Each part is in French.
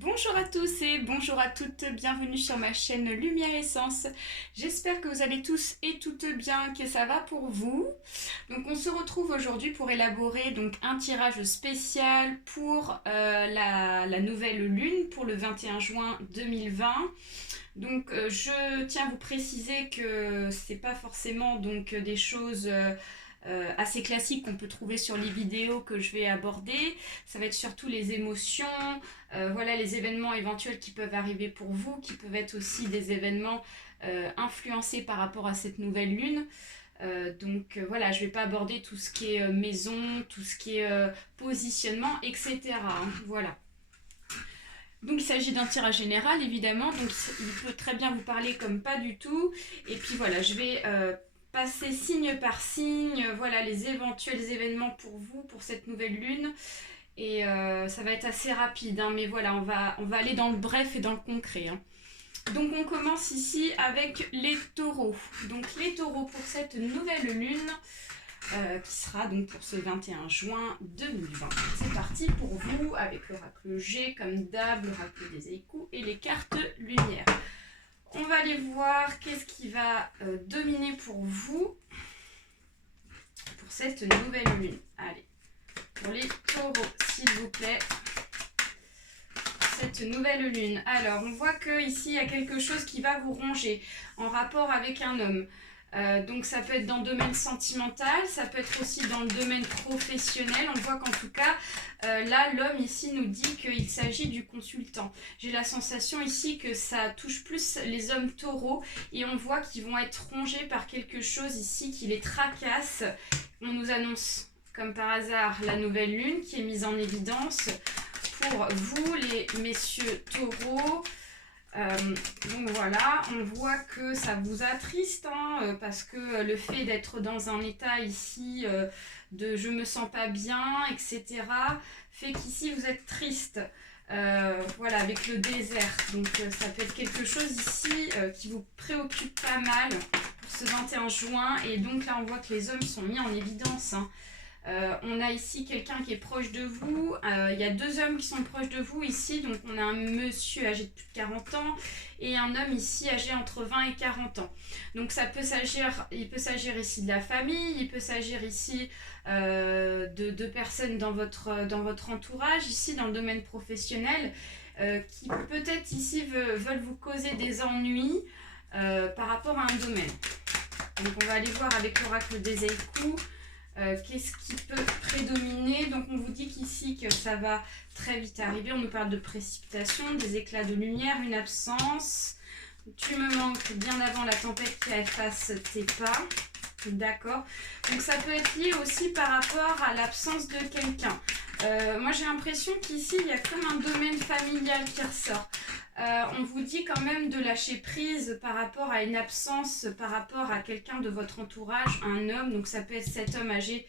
Bonjour à tous et bonjour à toutes, bienvenue sur ma chaîne Lumière Essence. J'espère que vous allez tous et toutes bien, que ça va pour vous. Donc on se retrouve aujourd'hui pour élaborer donc un tirage spécial pour la nouvelle lune pour le 21 juin 2020. Donc je tiens à vous préciser que c'est pas forcément donc des choses assez classiques qu'on peut trouver sur les vidéos que je vais aborder. Ça va être surtout les émotions, voilà les événements éventuels qui peuvent arriver pour vous, qui peuvent être aussi des événements influencés par rapport à cette nouvelle lune. Voilà, je ne vais pas aborder tout ce qui est maison, tout ce qui est positionnement, etc. Voilà. Donc il s'agit d'un tirage général évidemment, donc il peut très bien vous parler comme pas du tout. Et puis voilà, je vais passer signe par signe, voilà les éventuels événements pour vous, pour cette nouvelle lune. Et ça va être assez rapide, hein, mais voilà, on va aller dans le bref et dans le concret. Hein. Donc on commence ici avec les taureaux. Donc les taureaux pour cette nouvelle lune, qui sera donc pour ce 21 juin 2020. C'est parti pour vous avec l'oracle G comme d'hab, l'oracle des échos et les cartes lumière. On va aller voir qu'est-ce qui va dominer pour vous pour cette nouvelle lune. Allez, pour les taureaux, s'il vous plaît. Cette nouvelle lune. Alors, on voit que ici il y a quelque chose qui va vous ronger en rapport avec un homme. Donc ça peut être dans le domaine sentimental, ça peut être aussi dans le domaine professionnel. On voit qu'en tout cas, là, l'homme ici nous dit qu'il s'agit du consultant. J'ai la sensation ici que ça touche plus les hommes taureaux et on voit qu'ils vont être rongés par quelque chose ici qui les tracasse. On nous annonce, comme par hasard, la nouvelle lune qui est mise en évidence pour vous, les messieurs taureaux. Donc voilà, on voit que ça vous attriste, hein, parce que le fait d'être dans un état ici de je me sens pas bien, etc., fait qu'ici vous êtes triste. Voilà, avec le désert. Donc ça peut être quelque chose ici qui vous préoccupe pas mal pour ce 21 juin. Et donc là, on voit que les hommes sont mis en évidence. Hein. On a ici quelqu'un qui est proche de vous. Il y a deux hommes qui sont proches de vous ici. Donc on a un monsieur âgé de plus de 40 ans et un homme ici âgé entre 20 et 40 ans. Donc il peut s'agir ici de la famille, il peut s'agir ici de personnes dans votre entourage, ici dans le domaine professionnel, qui peut-être ici veulent vous causer des ennuis par rapport à un domaine. Donc on va aller voir avec l'oracle des échos. Qu'est-ce qui peut prédominer? Donc on vous dit qu'ici que ça va très vite arriver. On nous parle de précipitation, des éclats de lumière, une absence. Tu me manques bien avant la tempête qui efface tes pas. D'accord. Donc ça peut être lié aussi par rapport à l'absence de quelqu'un. Moi j'ai l'impression qu'ici il y a comme un domaine familial qui ressort. On vous dit quand même de lâcher prise par rapport à une absence, par rapport à quelqu'un de votre entourage, un homme. Donc ça peut être cet homme âgé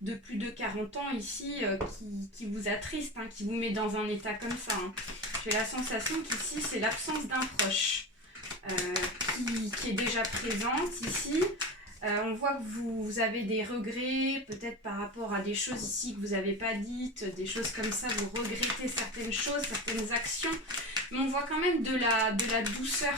de plus de 40 ans ici qui vous attriste, hein, qui vous met dans un état comme ça. Hein. J'ai la sensation qu'ici c'est l'absence d'un proche qui est déjà présente ici. On voit que vous avez des regrets, peut-être par rapport à des choses ici que vous n'avez pas dites, des choses comme ça, vous regrettez certaines choses, certaines actions, mais on voit quand même de la douceur.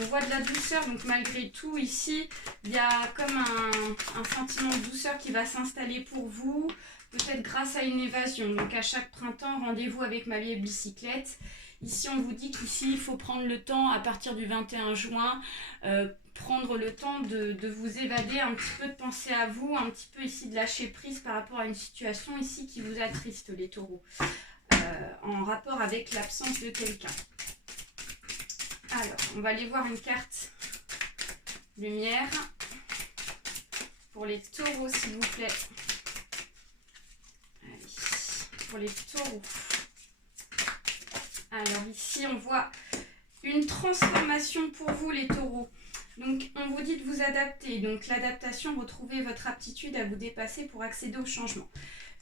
On voit de la douceur, donc malgré tout ici, il y a comme un sentiment de douceur qui va s'installer pour vous, peut-être grâce à une évasion. Donc à chaque printemps, rendez-vous avec ma vieille bicyclette. Ici, on vous dit qu'ici, il faut prendre le temps à partir du 21 juin, prendre le temps de vous évader, un petit peu de penser à vous, un petit peu ici de lâcher prise par rapport à une situation ici qui vous attriste, les taureaux, en rapport avec l'absence de quelqu'un. Alors, on va aller voir une carte lumière pour les taureaux, s'il vous plaît. Allez, pour les taureaux. Alors ici, on voit une transformation pour vous, les taureaux. Donc, on vous dit de vous adapter. Donc, l'adaptation, retrouver votre aptitude à vous dépasser pour accéder au changement.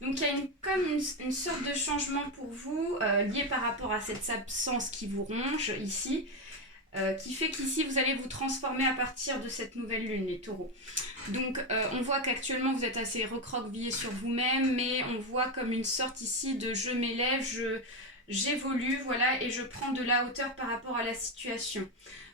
Donc, il y a comme une sorte de changement pour vous, lié par rapport à cette absence qui vous ronge ici, qui fait qu'ici, vous allez vous transformer à partir de cette nouvelle lune, les taureaux. Donc, on voit qu'actuellement, vous êtes assez recroquevillé sur vous-même, mais on voit comme une sorte ici de je m'élève, j'évolue, voilà, et je prends de la hauteur par rapport à la situation.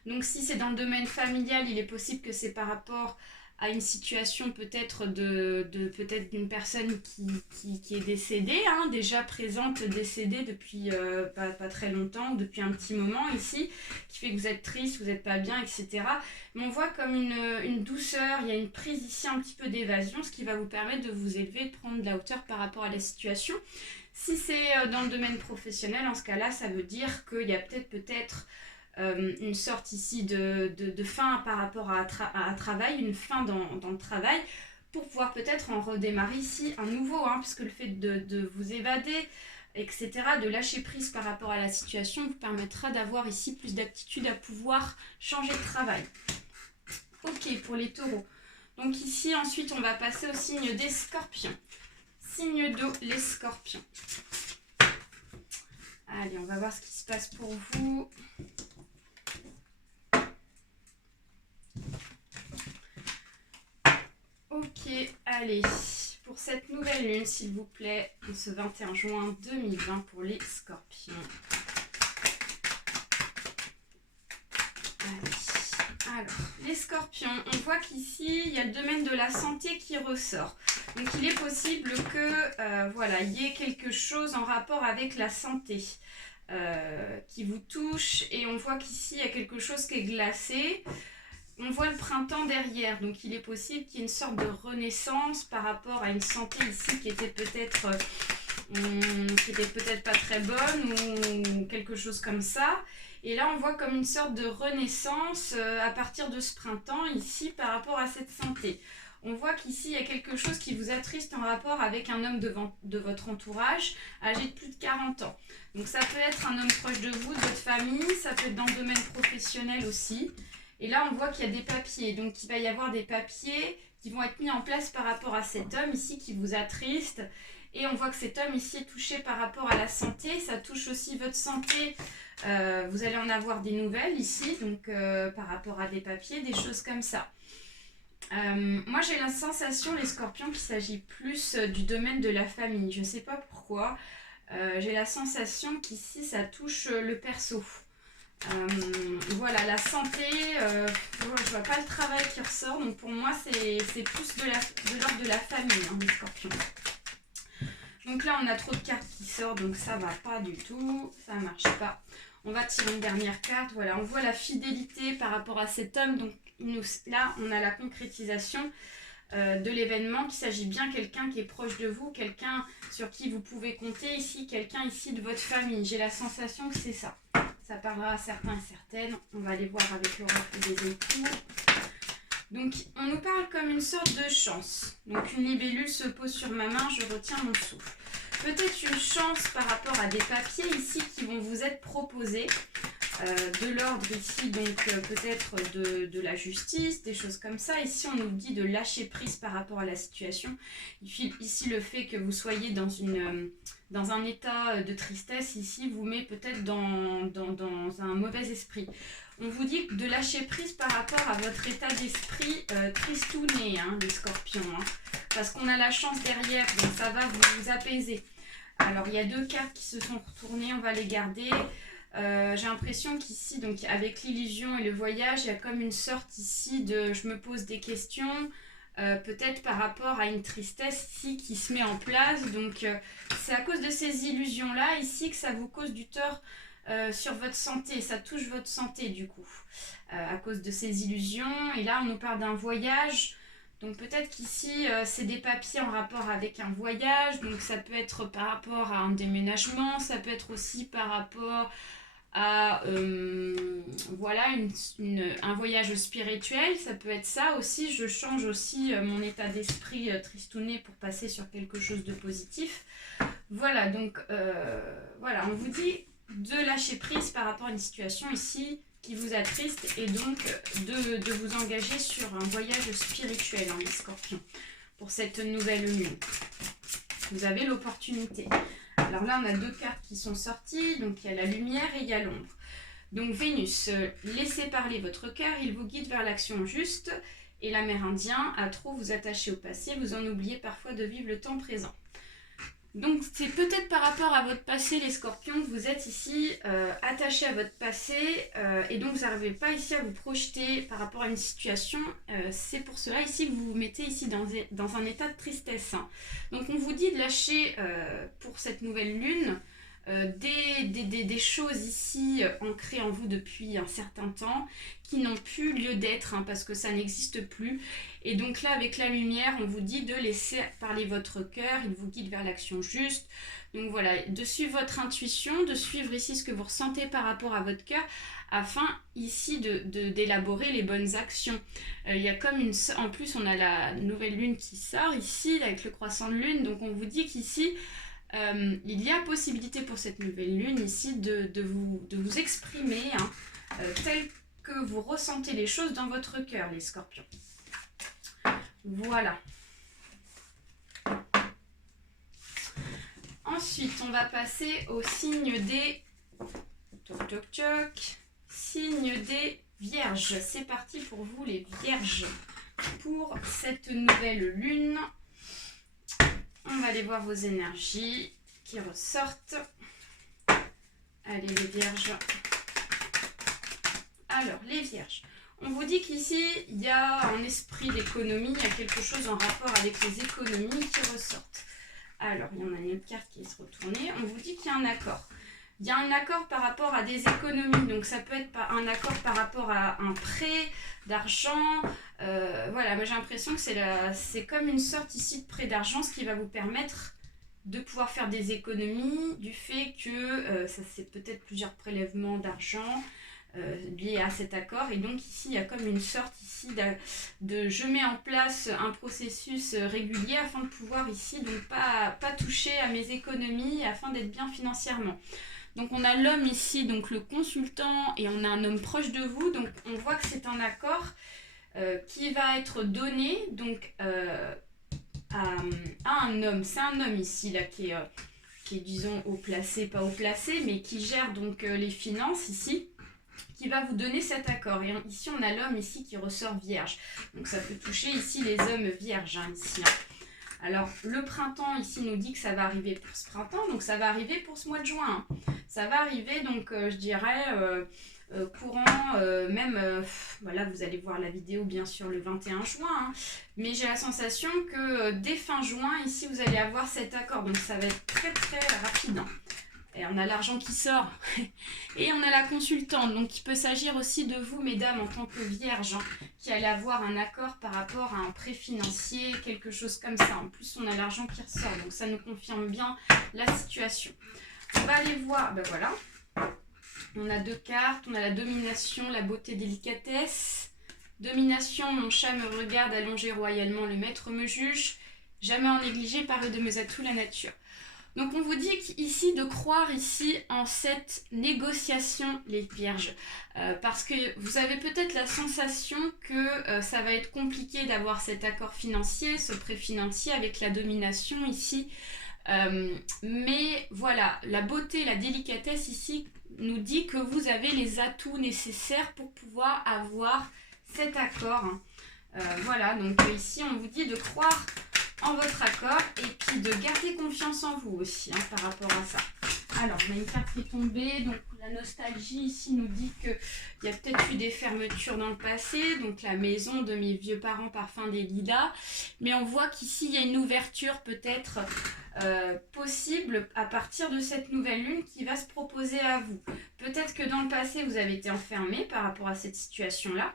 Donc si c'est dans le domaine familial, il est possible que c'est par rapport à une situation peut-être peut-être d'une personne qui est décédée, hein, déjà présente, décédée depuis pas très longtemps, ou depuis un petit moment ici, qui fait que vous êtes triste, vous n'êtes pas bien, etc. Mais on voit comme une douceur, il y a une prise ici un petit peu d'évasion, ce qui va vous permettre de vous élever, de prendre de la hauteur par rapport à la situation. Si c'est dans le domaine professionnel, en ce cas-là, ça veut dire qu'il y a peut-être une sorte ici de fin par rapport à un travail, une fin dans le travail, pour pouvoir peut-être en redémarrer ici un nouveau, hein, parce que le fait de vous évader, etc., de lâcher prise par rapport à la situation, vous permettra d'avoir ici plus d'aptitude à pouvoir changer de travail. Ok, pour les taureaux. Donc ici, ensuite, on va passer au signe des scorpions. Signe d'eau, les scorpions. Allez, on va voir ce qui se passe pour vous. Ok, allez, pour cette nouvelle lune, s'il vous plaît, ce 21 juin 2020 pour les scorpions. Allez. Alors, les scorpions, on voit qu'ici, il y a le domaine de la santé qui ressort. Donc, il est possible que, voilà, il y ait quelque chose en rapport avec la santé qui vous touche. Et on voit qu'ici, il y a quelque chose qui est glacé. On voit le printemps derrière, donc il est possible qu'il y ait une sorte de renaissance par rapport à une santé ici qui était peut-être pas très bonne ou quelque chose comme ça. Et là, on voit comme une sorte de renaissance à partir de ce printemps ici par rapport à cette santé. On voit qu'ici, il y a quelque chose qui vous attriste en rapport avec un homme de votre entourage, âgé de plus de 40 ans. Donc ça peut être un homme proche de vous, de votre famille, ça peut être dans le domaine professionnel aussi. Et là, on voit qu'il y a des papiers. Donc, il va y avoir des papiers qui vont être mis en place par rapport à cet homme ici qui vous attriste. Et on voit que cet homme ici est touché par rapport à la santé. Ça touche aussi votre santé. Vous allez en avoir des nouvelles ici, donc par rapport à des papiers, des choses comme ça. Moi, j'ai la sensation, les scorpions, qu'il s'agit plus du domaine de la famille. Je ne sais pas pourquoi. J'ai la sensation qu'ici, ça touche le perso. Voilà, la santé, je vois pas le travail qui ressort, donc pour moi c'est plus de l'ordre de la famille, hein, les scorpions. Donc là on a trop de cartes qui sortent, donc ça va pas du tout, ça marche pas. On va tirer une dernière carte, voilà, on voit la fidélité par rapport à cet homme, donc là on a la concrétisation de l'événement, qu'il s'agit bien quelqu'un qui est proche de vous, quelqu'un sur qui vous pouvez compter ici, quelqu'un ici de votre famille. J'ai la sensation que c'est ça. Ça parlera à certains et certaines. On va aller voir avec l'oracle des époux. Donc, on nous parle comme une sorte de chance. Donc, une libellule se pose sur ma main, je retiens mon souffle. Peut-être une chance par rapport à des papiers ici qui vont vous être proposés. De l'ordre ici, donc peut-être de la justice, des choses comme ça. Ici, on nous dit de lâcher prise par rapport à la situation. Ici, le fait que vous soyez dans un état de tristesse, ici, vous met peut-être dans un mauvais esprit. On vous dit de lâcher prise par rapport à votre état d'esprit tristouné, hein, les scorpions. Hein, parce qu'on a la chance derrière, donc ça va vous apaiser. Alors, il y a deux cartes qui se sont retournées, on va les garder. J'ai l'impression qu'ici, donc avec l'illusion et le voyage, il y a comme une sorte ici de je me pose des questions, peut-être par rapport à une tristesse ici qui se met en place. Donc c'est à cause de ces illusions-là ici que ça vous cause du tort sur votre santé, ça touche votre santé du coup, à cause de ces illusions. Et là on nous parle d'un voyage. Donc peut-être qu'ici, c'est des papiers en rapport avec un voyage, donc ça peut être par rapport à un déménagement, ça peut être aussi par rapport à voilà, un voyage spirituel, ça peut être ça aussi. Je change aussi mon état d'esprit tristouné pour passer sur quelque chose de positif. Voilà, donc voilà, on vous dit de lâcher prise par rapport à une situation ici qui vous attriste et donc de vous engager sur un voyage spirituel, hein, les scorpions, pour cette nouvelle lune. Vous avez l'opportunité. Alors là, on a deux cartes qui sont sorties, donc il y a la lumière et il y a l'ombre. Donc Vénus, laissez parler votre cœur, il vous guide vers l'action juste. Et l'amérindien, à trop vous attacher au passé, vous en oubliez parfois de vivre le temps présent. Donc c'est peut-être par rapport à votre passé les scorpions, vous êtes ici attachés à votre passé et donc vous n'arrivez pas ici à vous projeter par rapport à une situation. C'est pour cela ici que vous vous mettez ici dans un état de tristesse. Hein. Donc on vous dit de lâcher pour cette nouvelle lune des choses ici ancrées en vous depuis un certain temps qui n'ont plus lieu d'être hein, parce que ça n'existe plus. Et donc là, avec la lumière, on vous dit de laisser parler votre cœur, il vous guide vers l'action juste. Donc voilà, de suivre votre intuition, de suivre ici ce que vous ressentez par rapport à votre cœur, afin ici d'élaborer les bonnes actions. Il y a comme une... En plus, on a la nouvelle lune qui sort ici, avec le croissant de lune, donc on vous dit qu'ici, il y a possibilité pour cette nouvelle lune ici de vous exprimer hein, tel que vous ressentez les choses dans votre cœur, les scorpions. Voilà. Ensuite, on va passer au signe des... Toc toc toc. Signe des vierges. C'est parti pour vous les vierges. Pour cette nouvelle lune, on va aller voir vos énergies qui ressortent. Allez les vierges. Alors, les vierges. On vous dit qu'ici, il y a un esprit d'économie, il y a quelque chose en rapport avec les économies qui ressortent. Alors, il y en a une carte qui est se retourner. On vous dit qu'il y a un accord. Il y a un accord par rapport à des économies. Donc, ça peut être un accord par rapport à un prêt d'argent. Voilà, moi j'ai l'impression que c'est comme une sorte ici de prêt d'argent, ce qui va vous permettre de pouvoir faire des économies du fait que ça c'est peut-être plusieurs prélèvements d'argent. Lié à cet accord et donc ici il y a comme une sorte ici de je mets en place un processus régulier afin de pouvoir ici donc pas toucher à mes économies afin d'être bien financièrement. Donc on a l'homme ici, donc le consultant et on a un homme proche de vous, donc on voit que c'est un accord qui va être donné donc à un homme. C'est un homme ici là qui est disons haut placé, pas haut placé, mais qui gère donc les finances ici, qui va vous donner cet accord. Et ici, on a l'homme ici qui ressort vierge. Donc, ça peut toucher ici les hommes vierges. Hein, ici, hein. Alors, le printemps, ici, nous dit que ça va arriver pour ce printemps. Donc, ça va arriver pour ce mois de juin. Hein. Ça va arriver, donc, je dirais, courant, même... voilà, vous allez voir la vidéo, bien sûr, le 21 juin. Hein. Mais j'ai la sensation que dès fin juin, ici, vous allez avoir cet accord. Donc, ça va être très, très rapide. Hein. Et on a l'argent qui sort. Et on a la consultante. Donc, il peut s'agir aussi de vous, mesdames, en tant que vierge, hein, qui allez avoir un accord par rapport à un prêt financier, quelque chose comme ça. En plus, on a l'argent qui ressort. Donc, ça nous confirme bien la situation. On va aller voir. Ben voilà. On a deux cartes. On a la domination, la beauté, délicatesse. Domination, mon chat me regarde allonger royalement, le maître me juge. Jamais en négligé, paré de mes atouts, la nature. Donc on vous dit ici de croire ici en cette négociation les vierges parce que vous avez peut-être la sensation que ça va être compliqué d'avoir cet accord financier, ce prêt financier avec la domination ici mais voilà, la beauté, la délicatesse ici nous dit que vous avez les atouts nécessaires pour pouvoir avoir cet accord hein. Voilà, donc ici on vous dit de croire en votre accord et puis de garder confiance en vous aussi hein, par rapport à ça. Alors, on a une carte qui est tombée, donc la nostalgie ici nous dit qu'il y a peut-être eu des fermetures dans le passé, donc la maison de mes vieux parents Parfum des Lilas, mais on voit qu'ici il y a une ouverture peut-être possible à partir de cette nouvelle lune qui va se proposer à vous. Peut-être que dans le passé vous avez été enfermé par rapport à cette situation-là,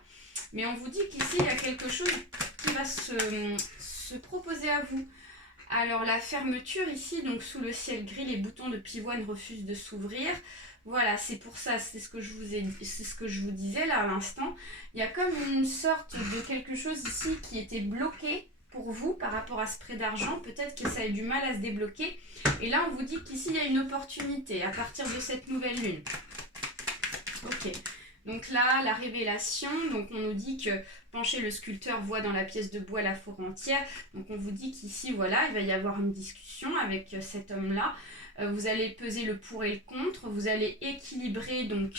mais on vous dit qu'ici il y a quelque chose qui va se proposer à vous. Alors la fermeture ici, donc sous le ciel gris, les boutons de pivoine refusent de s'ouvrir. Voilà, c'est pour ça, c'est ce que je vous disais là à l'instant. Il y a comme une sorte de quelque chose ici qui était bloqué pour vous par rapport à ce prêt d'argent. Peut-être que ça a du mal à se débloquer. Et là, on vous dit qu'ici, il y a une opportunité à partir de cette nouvelle lune. Ok. Donc là, la révélation, donc on nous dit que Penché le sculpteur voit dans la pièce de bois la forêt entière. Donc on vous dit qu'ici, voilà, il va y avoir une discussion avec cet homme-là. Vous allez peser le pour et le contre. Vous allez équilibrer donc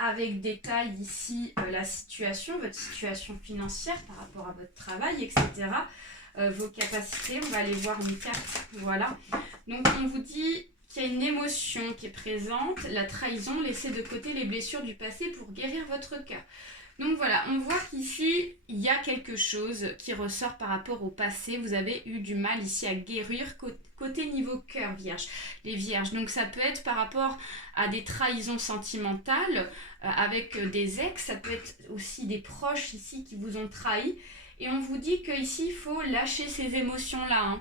avec détail ici la situation, votre situation financière par rapport à votre travail, etc. vos capacités. On va aller voir une carte, voilà. Donc on vous dit qu'il y a une émotion qui est présente, la trahison, laissez de côté les blessures du passé pour guérir votre cœur. Donc voilà, on voit qu'ici, il y a quelque chose qui ressort par rapport au passé. Vous avez eu du mal ici à guérir côté niveau cœur, vierge, les vierges. Donc ça peut être par rapport à des trahisons sentimentales avec des ex. Ça peut être aussi des proches ici qui vous ont trahi. Et on vous dit qu'ici, il faut lâcher ces émotions-là.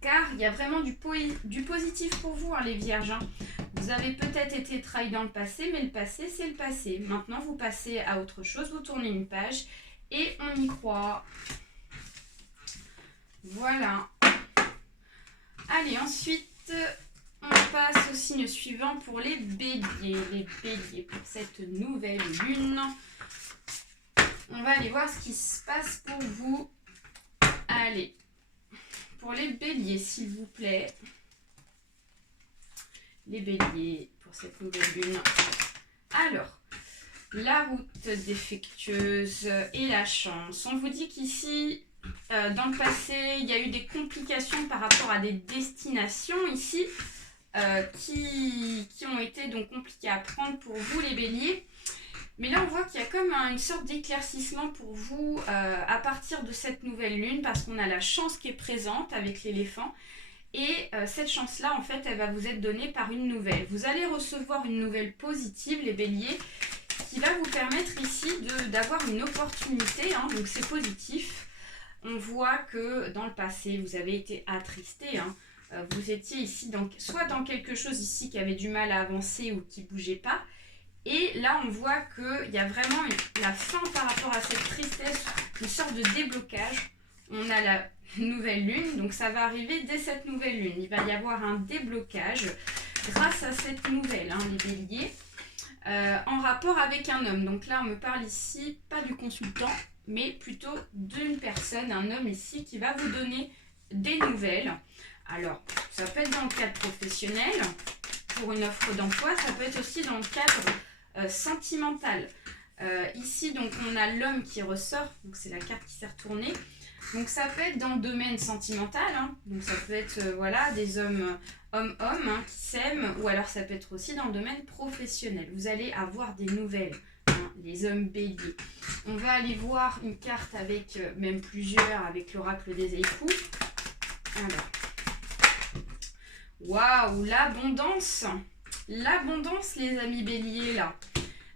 Car il y a vraiment du positif pour vous, les vierges. Vous avez peut-être été trahi dans le passé, mais le passé, c'est le passé. Maintenant, vous passez à autre chose, vous tournez une page et on y croit. Voilà. Allez, ensuite, on passe au signe suivant pour les béliers. Les béliers pour cette nouvelle lune. On va aller voir ce qui se passe pour vous. Allez. Pour les béliers, s'il vous plaît. Les béliers pour cette nouvelle lune. Alors, la route défectueuse et la chance. On vous dit qu'ici, dans le passé, il y a eu des complications par rapport à des destinations ici qui ont été donc compliquées à prendre pour vous, les béliers. Mais là, on voit qu'il y a comme une sorte d'éclaircissement pour vous à partir de cette nouvelle lune parce qu'on a la chance qui est présente avec l'éléphant. Et cette chance-là, en fait, elle va vous être donnée par une nouvelle. Vous allez recevoir une nouvelle positive, les béliers, qui va vous permettre ici d'avoir une opportunité. Donc, c'est positif. On voit que dans le passé, vous avez été attristé. Vous étiez ici, soit dans quelque chose ici qui avait du mal à avancer ou qui ne bougeait pas. Et là, on voit qu'il y a vraiment la fin par rapport à cette tristesse, une sorte de déblocage. On a la nouvelle lune, donc ça va arriver dès cette nouvelle lune. Il va y avoir un déblocage grâce à cette nouvelle, les béliers, en rapport avec un homme. Donc là, on me parle ici, pas du consultant, mais plutôt d'une personne, un homme ici, qui va vous donner des nouvelles. Alors, ça peut être dans le cadre professionnel, pour une offre d'emploi, ça peut être aussi dans le cadre sentimental. Ici, donc, on a l'homme qui ressort, donc c'est la carte qui s'est retournée. Donc, ça peut être dans le domaine sentimental, donc ça peut être des hommes qui s'aiment, ou alors ça peut être aussi dans le domaine professionnel. Vous allez avoir des nouvelles, les hommes béliers. On va aller voir une carte avec même plusieurs, avec l'oracle des époux. Alors, waouh, l'abondance! L'abondance, les amis béliers, là.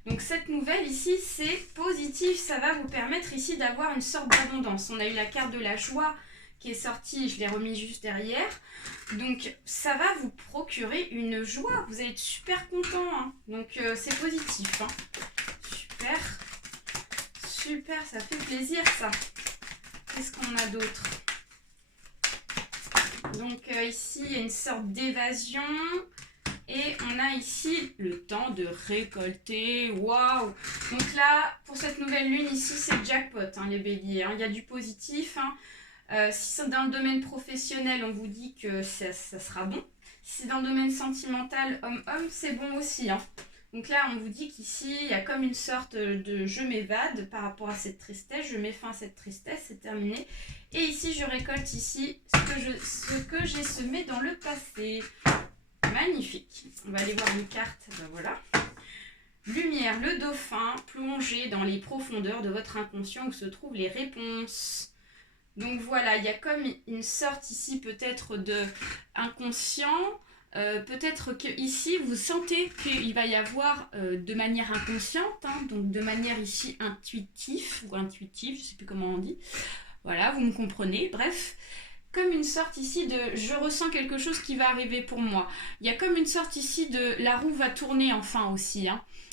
Donc, cette nouvelle ici, c'est positif. Ça va vous permettre ici d'avoir une sorte d'abondance. On a eu la carte de la joie qui est sortie. Je l'ai remis juste derrière. Donc, ça va vous procurer une joie. Vous allez être super content. Donc, c'est positif. Super. Super, ça fait plaisir, ça. Qu'est-ce qu'on a d'autre ? Donc ici, il y a une sorte d'évasion. Et on a ici le temps de récolter. Waouh! Donc là, pour cette nouvelle lune, ici, c'est le jackpot, les béliers. Il y a du positif. Si c'est dans le domaine professionnel, on vous dit que ça sera bon. Si c'est dans le domaine sentimental, homme-homme, c'est bon aussi. Donc là, on vous dit qu'ici, il y a comme une sorte de je m'évade par rapport à cette tristesse. Je mets fin à cette tristesse, c'est terminé. Et ici, je récolte ici ce que j'ai semé dans le passé. Magnifique. On va aller voir une carte. Ben voilà. Lumière, le dauphin, plongé dans les profondeurs de votre inconscient où se trouvent les réponses. Donc voilà, il y a comme une sorte ici peut-être de inconscient. Peut-être que ici vous sentez qu'il va y avoir de manière inconsciente, donc de manière ici intuitive, je ne sais plus comment on dit. Voilà, vous me comprenez. Bref, comme une sorte ici de je ressens quelque chose qui va arriver pour moi. Il y a comme une sorte ici de la roue va tourner enfin aussi,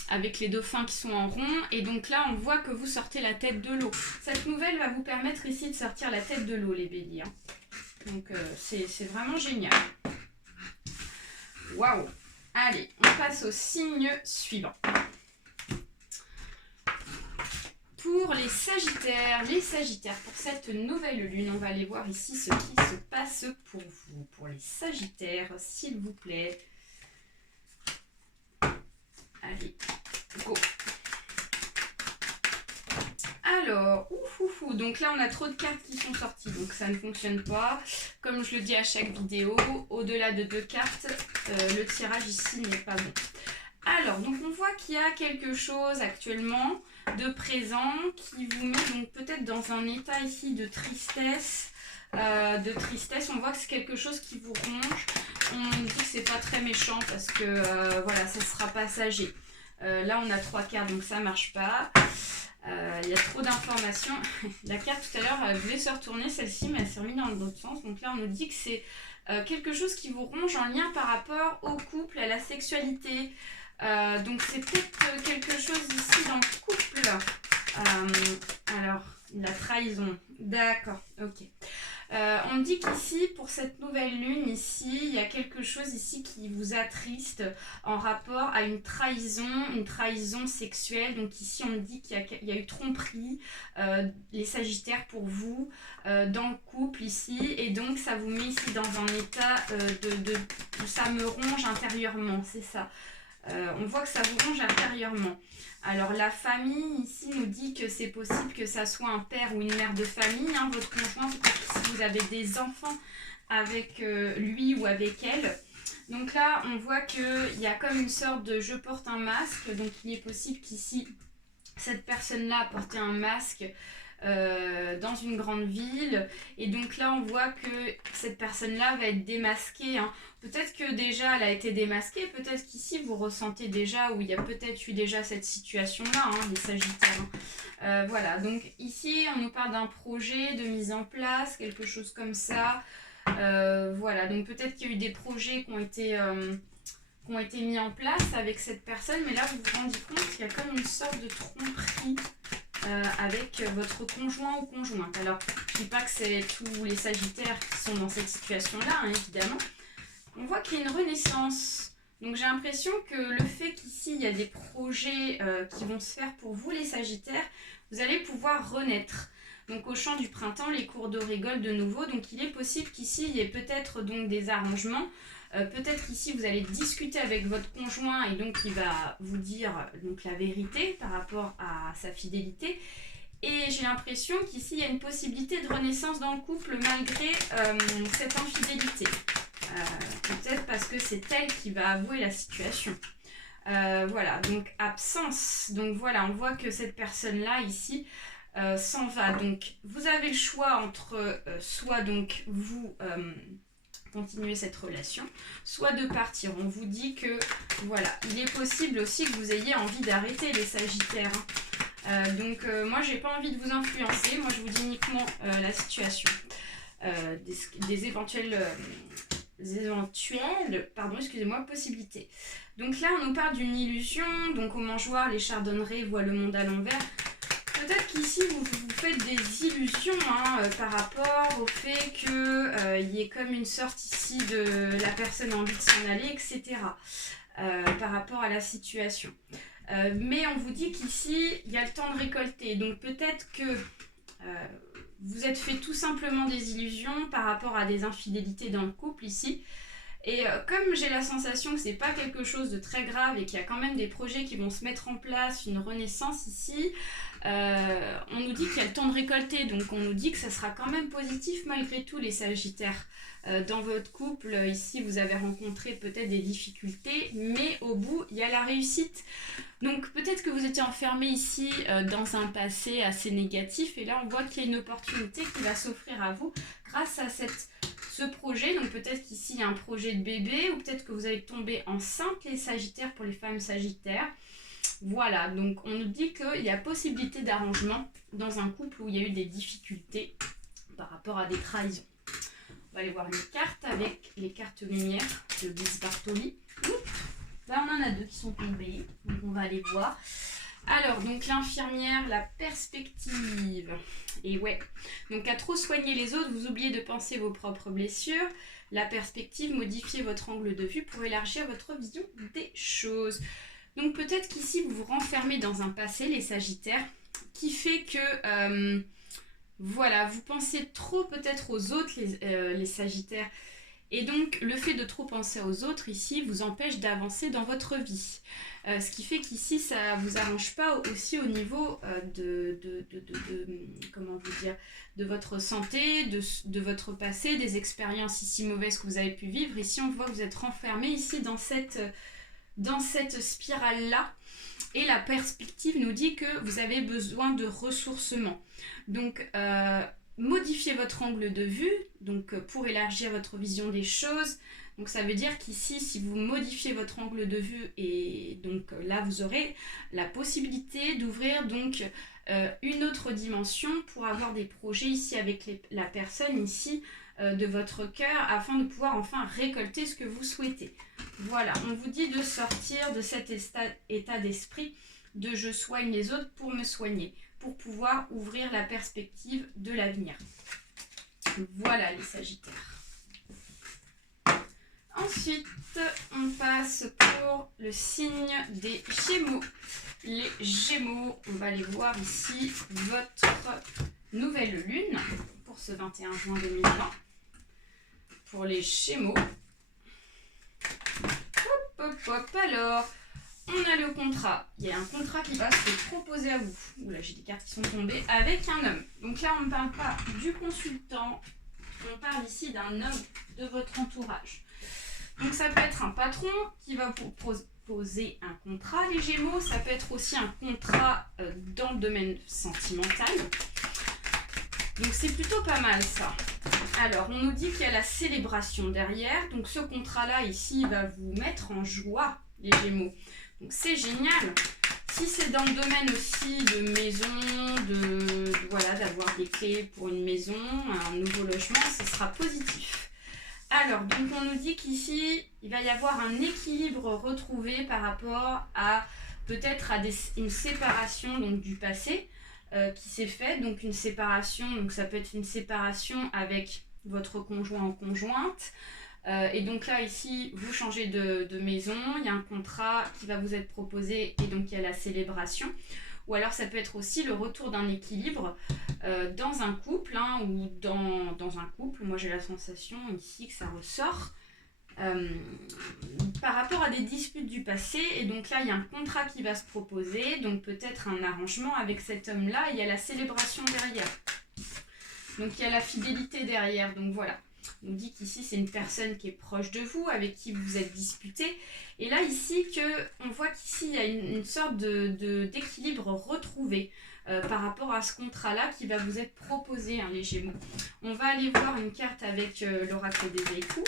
avec les dauphins qui sont en rond. Et donc là, on voit que vous sortez la tête de l'eau. Cette nouvelle va vous permettre ici de sortir la tête de l'eau, les béliers. Donc c'est vraiment génial. Waouh! Allez, on passe au signe suivant. Pour les sagittaires, pour cette nouvelle lune, on va aller voir ici ce qui se passe pour vous. Pour les sagittaires, s'il vous plaît. Allez, go! Alors, Ouf. Donc là, on a trop de cartes qui sont sorties, donc ça ne fonctionne pas. Comme je le dis à chaque vidéo, au-delà de 2 cartes, le tirage ici n'est pas bon. Alors, donc on voit qu'il y a quelque chose actuellement de présent qui vous met donc peut-être dans un état ici de tristesse. On voit que c'est quelque chose qui vous ronge. On dit que c'est pas très méchant parce que voilà, ça sera passager. Là, on a 3 cartes, donc ça marche pas. Il y a trop d'informations. La carte tout à l'heure, elle voulait se retourner, celle-ci, mais elle s'est remise dans l'autre sens. Donc là, on nous dit que c'est quelque chose qui vous ronge en lien par rapport au couple, à la sexualité. Donc c'est peut-être quelque chose ici dans le couple. Alors, la trahison. D'accord, ok. On me dit qu'ici, pour cette nouvelle lune, ici, il y a quelque chose ici qui vous attriste en rapport à une trahison sexuelle. Donc ici, on me dit qu'il y a eu tromperie, les Sagittaires pour vous, dans le couple ici. Et donc, ça vous met ici dans un état où ça me ronge intérieurement, c'est ça. On voit que ça vous ronge intérieurement. Alors la famille ici nous dit que c'est possible que ça soit un père ou une mère de famille, hein, votre conjoint, si vous avez des enfants avec lui ou avec elle. Donc là on voit qu'il y a comme une sorte de je porte un masque, donc il est possible qu'ici cette personne-là a porté un masque dans une grande ville, et donc là on voit que cette personne-là va être démasquée, hein. Peut-être que déjà elle a été démasquée, peut-être qu'ici vous ressentez déjà, ou il y a peut-être eu déjà cette situation-là, hein, les Sagittaires. Voilà, donc ici on nous parle d'un projet de mise en place, quelque chose comme ça. Voilà, donc peut-être qu'il y a eu des projets qui ont été mis en place avec cette personne, mais là vous vous rendez compte qu'il y a comme une sorte de tromperie avec votre conjoint ou conjointe. Alors, je ne dis pas que c'est tous les Sagittaires qui sont dans cette situation-là, hein, évidemment. On voit qu'il y a une renaissance. Donc, j'ai l'impression que le fait qu'ici, il y a des projets qui vont se faire pour vous, les Sagittaires, vous allez pouvoir renaître. Donc, au chant du printemps, les cours d'eau rigolent de nouveau. Donc, il est possible qu'ici, il y ait peut-être donc des arrangements. Peut-être qu'ici vous allez discuter avec votre conjoint et donc il va vous dire donc, la vérité par rapport à sa fidélité. Et j'ai l'impression qu'ici il y a une possibilité de renaissance dans le couple malgré cette infidélité. Peut-être parce que c'est elle qui va avouer la situation. Voilà, donc absence. Donc voilà, on voit que cette personne-là ici s'en va. Donc vous avez le choix entre soit donc vous... continuer cette relation, soit de partir. On vous dit que, voilà, il est possible aussi que vous ayez envie d'arrêter les Sagittaires. Donc, moi, j'ai pas envie de vous influencer. Moi, je vous dis uniquement la situation. Des éventuelles possibilités. Donc là, on nous parle d'une illusion. Donc, aux mangeoires, les chardonnerets voient le monde à l'envers. Peut-être qu'ici, vous faites des illusions par rapport au fait qu'il y ait comme une sorte ici de la personne a envie de s'en aller, etc. Par rapport à la situation. Mais on vous dit qu'ici, il y a le temps de récolter. Donc peut-être que vous êtes fait tout simplement des illusions par rapport à des infidélités dans le couple ici. Et comme j'ai la sensation que c'est pas quelque chose de très grave et qu'il y a quand même des projets qui vont se mettre en place, une renaissance ici, on nous dit qu'il y a le temps de récolter, donc on nous dit que ça sera quand même positif malgré tout les Sagittaires. Dans votre couple, ici vous avez rencontré peut-être des difficultés, mais au bout il y a la réussite. Donc peut-être que vous étiez enfermé ici dans un passé assez négatif, et là on voit qu'il y a une opportunité qui va s'offrir à vous grâce à ce projet. Donc peut-être qu'ici il y a un projet de bébé, ou peut-être que vous allez tomber enceinte, les Sagittaires, pour les femmes Sagittaires. Voilà, donc on nous dit qu'il y a possibilité d'arrangement dans un couple où il y a eu des difficultés par rapport à des trahisons. On va aller voir les cartes avec les cartes lumière de Lise Bartoli. Là on en a 2 qui sont tombées, donc on va aller voir. Alors, donc l'infirmière, la perspective. Et ouais, donc à trop soigner les autres, vous oubliez de penser vos propres blessures. La perspective, modifiez votre angle de vue pour élargir votre vision des choses. Donc peut-être qu'ici, vous vous renfermez dans un passé, les Sagittaires, qui fait que, voilà, vous pensez trop peut-être aux autres, les Sagittaires. Et donc, le fait de trop penser aux autres, ici, vous empêche d'avancer dans votre vie. Ce qui fait qu'ici, ça ne vous arrange pas aussi au niveau comment vous dire, de votre santé, de votre passé, des expériences ici mauvaises que vous avez pu vivre. Ici, on voit que vous êtes renfermé ici dans cette spirale-là. Et la perspective nous dit que vous avez besoin de ressourcement. Donc, modifiez votre angle de vue, donc pour élargir votre vision des choses. Donc ça veut dire qu'ici, si vous modifiez votre angle de vue, et donc là vous aurez la possibilité d'ouvrir donc une autre dimension pour avoir des projets ici avec la personne ici de votre cœur, afin de pouvoir enfin récolter ce que vous souhaitez. Voilà, on vous dit de sortir de cet état d'esprit de je soigne les autres pour me soigner, pour pouvoir ouvrir la perspective de l'avenir. Voilà les Sagittaires. Ensuite, on passe pour le signe des Gémeaux. Les Gémeaux, on va aller voir ici votre nouvelle lune pour ce 21 juin 2020. Pour les Gémeaux. Hop, hop, hop, alors... On a le contrat. Il y a un contrat qui va se proposer à vous. Oula, j'ai des cartes qui sont tombées. Avec un homme. Donc là, on ne parle pas du consultant. On parle ici d'un homme de votre entourage. Donc ça peut être un patron qui va vous proposer un contrat, les Gémeaux. Ça peut être aussi un contrat dans le domaine sentimental. Donc c'est plutôt pas mal ça. Alors, on nous dit qu'il y a la célébration derrière. Donc ce contrat-là, ici, va vous mettre en joie, les Gémeaux. Donc c'est génial. Si c'est dans le domaine aussi de maison, voilà, d'avoir des clés pour une maison, un nouveau logement, ce sera positif. Alors, donc on nous dit qu'ici, il va y avoir un équilibre retrouvé par rapport à peut-être à une séparation donc, du passé qui s'est faite. Donc une séparation, donc ça peut être une séparation avec votre conjoint ou conjointe. Et donc là, ici, vous changez de maison, il y a un contrat qui va vous être proposé et donc il y a la célébration. Ou alors ça peut être aussi le retour d'un équilibre dans un couple ou dans un couple. Moi, j'ai la sensation ici que ça ressort par rapport à des disputes du passé. Et donc là, il y a un contrat qui va se proposer, donc peut-être un arrangement avec cet homme-là. Il y a la célébration derrière. Donc il y a la fidélité derrière, donc voilà. On dit qu'ici c'est une personne qui est proche de vous, avec qui vous êtes disputé. Et là ici, on voit qu'ici il y a une sorte d'équilibre retrouvé par rapport à ce contrat-là qui va vous être proposé, les Gémeaux. On va aller voir une carte avec l'oracle des échos,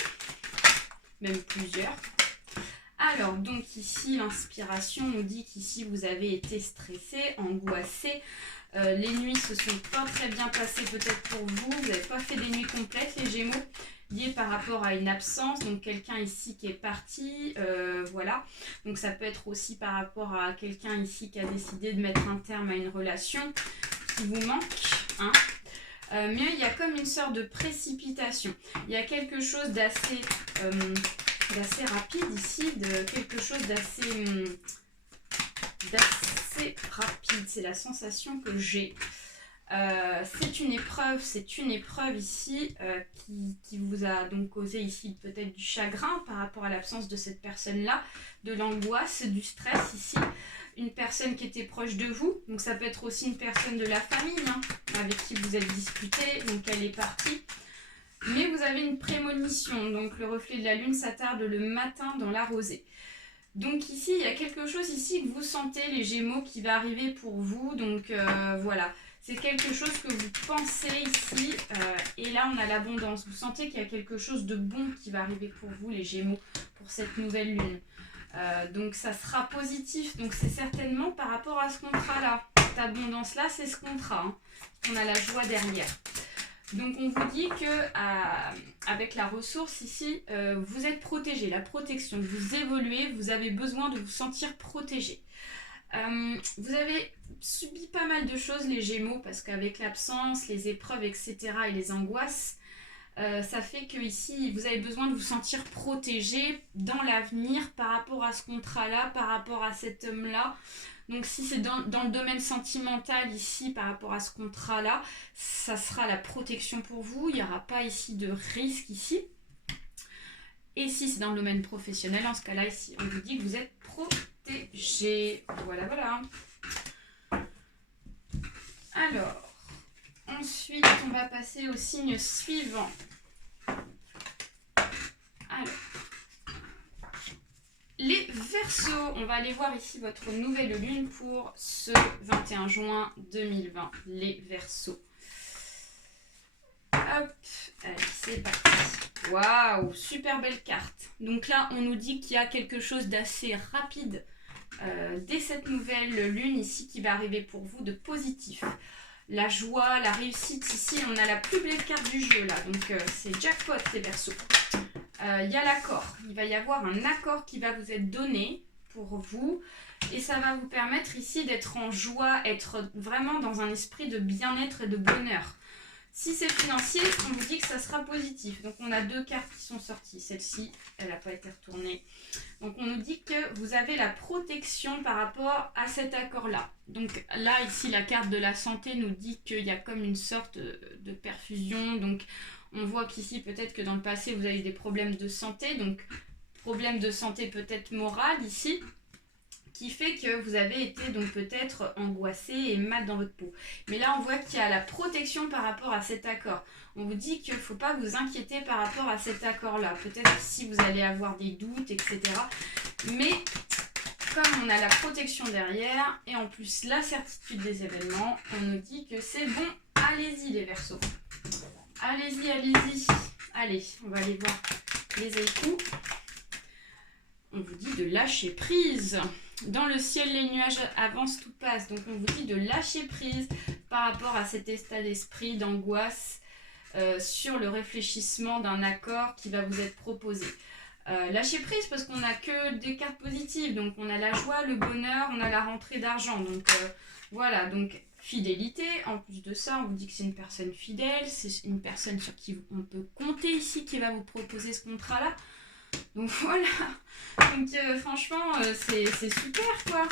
même plusieurs. Alors, donc ici, l'inspiration nous dit qu'ici vous avez été stressé, angoissé. Les nuits se sont pas très bien passées peut-être pour vous. Vous n'avez pas fait des nuits complètes, les Gémeaux, liées par rapport à une absence. Donc quelqu'un ici qui est parti, voilà. Donc ça peut être aussi par rapport à quelqu'un ici qui a décidé de mettre un terme à une relation qui vous manque. Mais il y a comme une sorte de précipitation. Il y a quelque chose d'assez rapide ici, quelque chose d'assez rapide, c'est la sensation que j'ai. C'est une épreuve ici qui vous a donc causé ici peut-être du chagrin par rapport à l'absence de cette personne-là, de l'angoisse, du stress ici. Une personne qui était proche de vous, donc ça peut être aussi une personne de la famille avec qui vous êtes disputé, donc elle est partie. Mais vous avez une prémonition, donc le reflet de la lune s'attarde le matin dans la rosée. Donc ici, il y a quelque chose ici que vous sentez, les Gémeaux, qui va arriver pour vous. Donc voilà, c'est quelque chose que vous pensez ici. Et là, on a l'abondance. Vous sentez qu'il y a quelque chose de bon qui va arriver pour vous, les Gémeaux, pour cette nouvelle lune. Donc ça sera positif. Donc c'est certainement par rapport à ce contrat-là. Cette abondance-là, c'est ce contrat. On a la joie derrière. Donc on vous dit que avec la ressource ici, vous êtes protégé, la protection, vous évoluez, vous avez besoin de vous sentir protégé. Vous avez subi pas mal de choses, les Gémeaux, parce qu'avec l'absence, les épreuves, etc. et les angoisses, ça fait que ici vous avez besoin de vous sentir protégé dans l'avenir par rapport à ce contrat-là, par rapport à cet homme-là. Donc si c'est dans le domaine sentimental ici par rapport à ce contrat là, ça sera la protection pour vous, il n'y aura pas ici de risque ici. Et si c'est dans le domaine professionnel, en ce cas-là, ici, on vous dit que vous êtes protégé. Voilà, voilà. Alors, ensuite, on va passer au signe suivant. Alors, les Verseaux, on va aller voir ici votre nouvelle lune pour ce 21 juin 2020. Les Verseaux. Hop, allez, c'est parti. Waouh, super belle carte. Donc là, on nous dit qu'il y a quelque chose d'assez rapide dès cette nouvelle lune ici qui va arriver pour vous de positif. La joie, la réussite, ici, on a la plus belle carte du jeu là. Donc c'est jackpot les Verseaux. Il y a l'accord. Il va y avoir un accord qui va vous être donné pour vous. Et ça va vous permettre ici d'être en joie, être vraiment dans un esprit de bien-être et de bonheur. Si c'est financier, on vous dit que ça sera positif. Donc on a deux cartes qui sont sorties. Celle-ci, elle n'a pas été retournée. Donc on nous dit que vous avez la protection par rapport à cet accord-là. Donc là, ici, la carte de la santé nous dit qu'il y a comme une sorte de perfusion. Donc on voit qu'ici, peut-être que dans le passé, vous avez des problèmes de santé. Donc problème de santé peut-être morale ici, qui fait que vous avez été donc peut-être angoissé et mal dans votre peau. Mais là, on voit qu'il y a la protection par rapport à cet accord. On vous dit qu'il ne faut pas vous inquiéter par rapport à cet accord-là. Peut-être si vous allez avoir des doutes, etc. Mais comme on a la protection derrière, et en plus la certitude des événements, on nous dit que c'est bon. Allez-y les Verseaux. Allez-y, allez-y. Allez, on va aller voir les échos. On vous dit de lâcher prise. Dans le ciel, les nuages avancent, tout passe. Donc, on vous dit de lâcher prise par rapport à cet état d'esprit, d'angoisse sur le réfléchissement d'un accord qui va vous être proposé. Lâcher prise parce qu'on n'a que des cartes positives. Donc, on a la joie, le bonheur, on a la rentrée d'argent. Donc, voilà. Donc, fidélité. En plus de ça, on vous dit que c'est une personne fidèle. C'est une personne sur qui on peut compter ici qui va vous proposer ce contrat-là. Donc voilà, donc franchement c'est super quoi.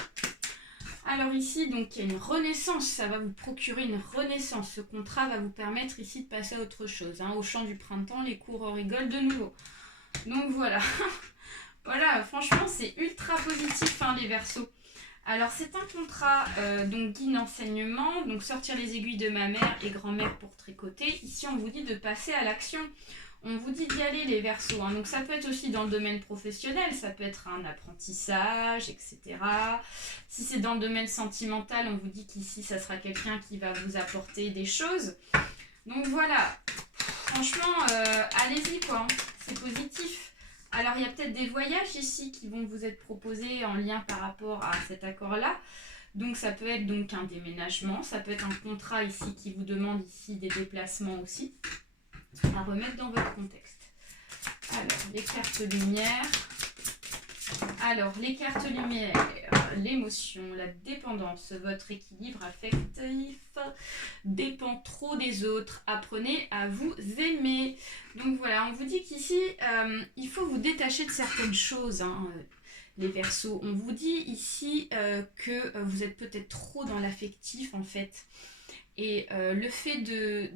Alors ici donc il y a une renaissance, ça va vous procurer une renaissance. Ce contrat va vous permettre ici de passer à autre chose. Hein. Au chant du printemps, les cours rigolent de nouveau. Donc voilà, voilà franchement c'est ultra positif hein, les Verseaux. Alors c'est un contrat donc guide enseignement, donc sortir les aiguilles de ma mère et grand-mère pour tricoter. Ici on vous dit de passer à l'action. On vous dit d'y aller les Verseaux, hein. Donc ça peut être aussi dans le domaine professionnel, ça peut être un apprentissage, etc. Si c'est dans le domaine sentimental, on vous dit qu'ici ça sera quelqu'un qui va vous apporter des choses. Donc voilà, franchement, allez-y quoi, c'est positif. Alors il y a peut-être des voyages ici qui vont vous être proposés en lien par rapport à cet accord-là. Donc ça peut être donc un déménagement, ça peut être un contrat ici qui vous demande ici des déplacements aussi. À remettre dans votre contexte. Alors, les cartes lumière. Alors, les cartes lumière, l'émotion, la dépendance, votre équilibre affectif dépend trop des autres. Apprenez à vous aimer. Donc voilà, on vous dit qu'ici, il faut vous détacher de certaines choses, hein, les Verseaux. On vous dit ici que vous êtes peut-être trop dans l'affectif en fait. Et le fait de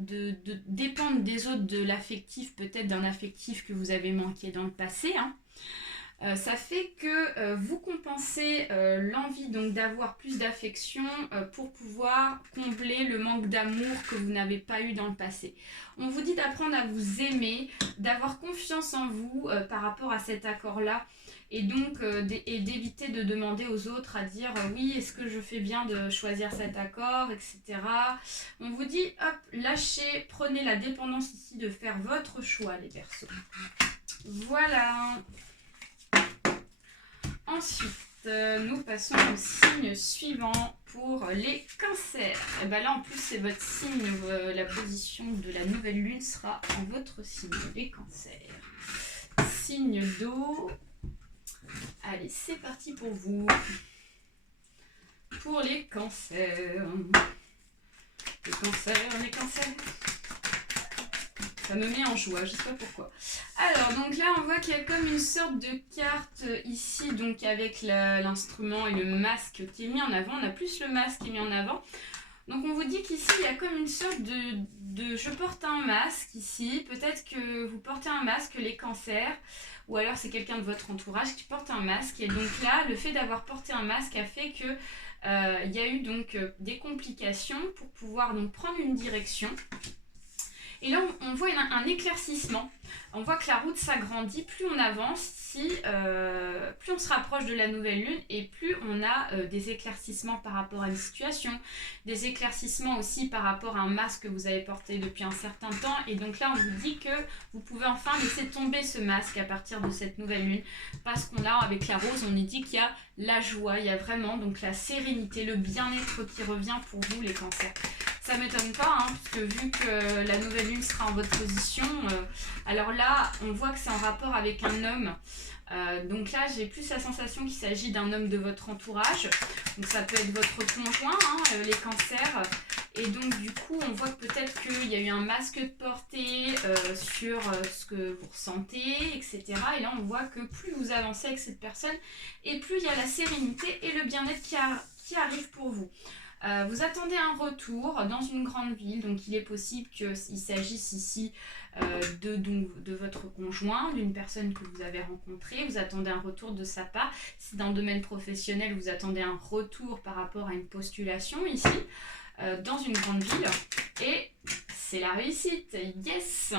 dépendre des autres de l'affectif, peut-être d'un affectif que vous avez manqué dans le passé, hein, ça fait que vous compensez l'envie donc d'avoir plus d'affection pour pouvoir combler le manque d'amour que vous n'avez pas eu dans le passé. On vous dit d'apprendre à vous aimer, d'avoir confiance en vous par rapport à cet accord-là. Et donc d'éviter de demander aux autres à dire oui, est-ce que je fais bien de choisir cet accord, etc. On vous dit, hop, lâchez, prenez la dépendance ici de faire votre choix, les Verseaux. Voilà. Ensuite, nous passons au signe suivant pour les cancers. Et bien là, en plus, c'est votre signe, la position de la nouvelle lune sera en votre signe, les cancers. Signe d'eau. Allez, c'est parti pour vous. Pour les cancers. Les cancers, les cancers. Ça me met en joie, je sais pas pourquoi. Alors, donc là, on voit qu'il y a comme une sorte de carte ici, donc avec l'instrument et le masque qui est mis en avant. On a plus le masque qui est mis en avant. Donc on vous dit qu'ici, il y a comme une sorte je porte un masque ici. Peut-être que vous portez un masque, les cancers, ou alors c'est quelqu'un de votre entourage qui porte un masque. Et donc là, le fait d'avoir porté un masque a fait que il y a eu donc des complications pour pouvoir donc prendre une direction. Et là, on voit un éclaircissement. On voit que la route s'agrandit. Plus on avance ici, plus on se rapproche de la nouvelle lune et plus on a des éclaircissements par rapport à une situation, des éclaircissements aussi par rapport à un masque que vous avez porté depuis un certain temps. Et donc là, on vous dit que vous pouvez enfin laisser tomber ce masque à partir de cette nouvelle lune. Parce qu'on a, avec la rose, on est dit qu'il y a la joie, il y a vraiment donc la sérénité, le bien-être qui revient pour vous, les cancers. Ça m'étonne pas, hein, parce que vu que la nouvelle lune sera en votre position, alors là, on voit que c'est en rapport avec un homme. Donc là, j'ai plus la sensation qu'il s'agit d'un homme de votre entourage. Donc ça peut être votre conjoint, hein, les cancers. Et donc du coup, on voit que peut-être qu'il y a eu un masque porté sur ce que vous ressentez, etc. Et là, on voit que plus vous avancez avec cette personne, et plus il y a la sérénité et le bien-être qui arrive pour vous. Vous attendez un retour dans une grande ville, donc il est possible qu'il s'agisse ici de votre conjoint, d'une personne que vous avez rencontrée. Vous attendez un retour de sa part. Si dans le domaine professionnel, vous attendez un retour par rapport à une postulation ici, dans une grande ville. Et c'est la réussite, yes!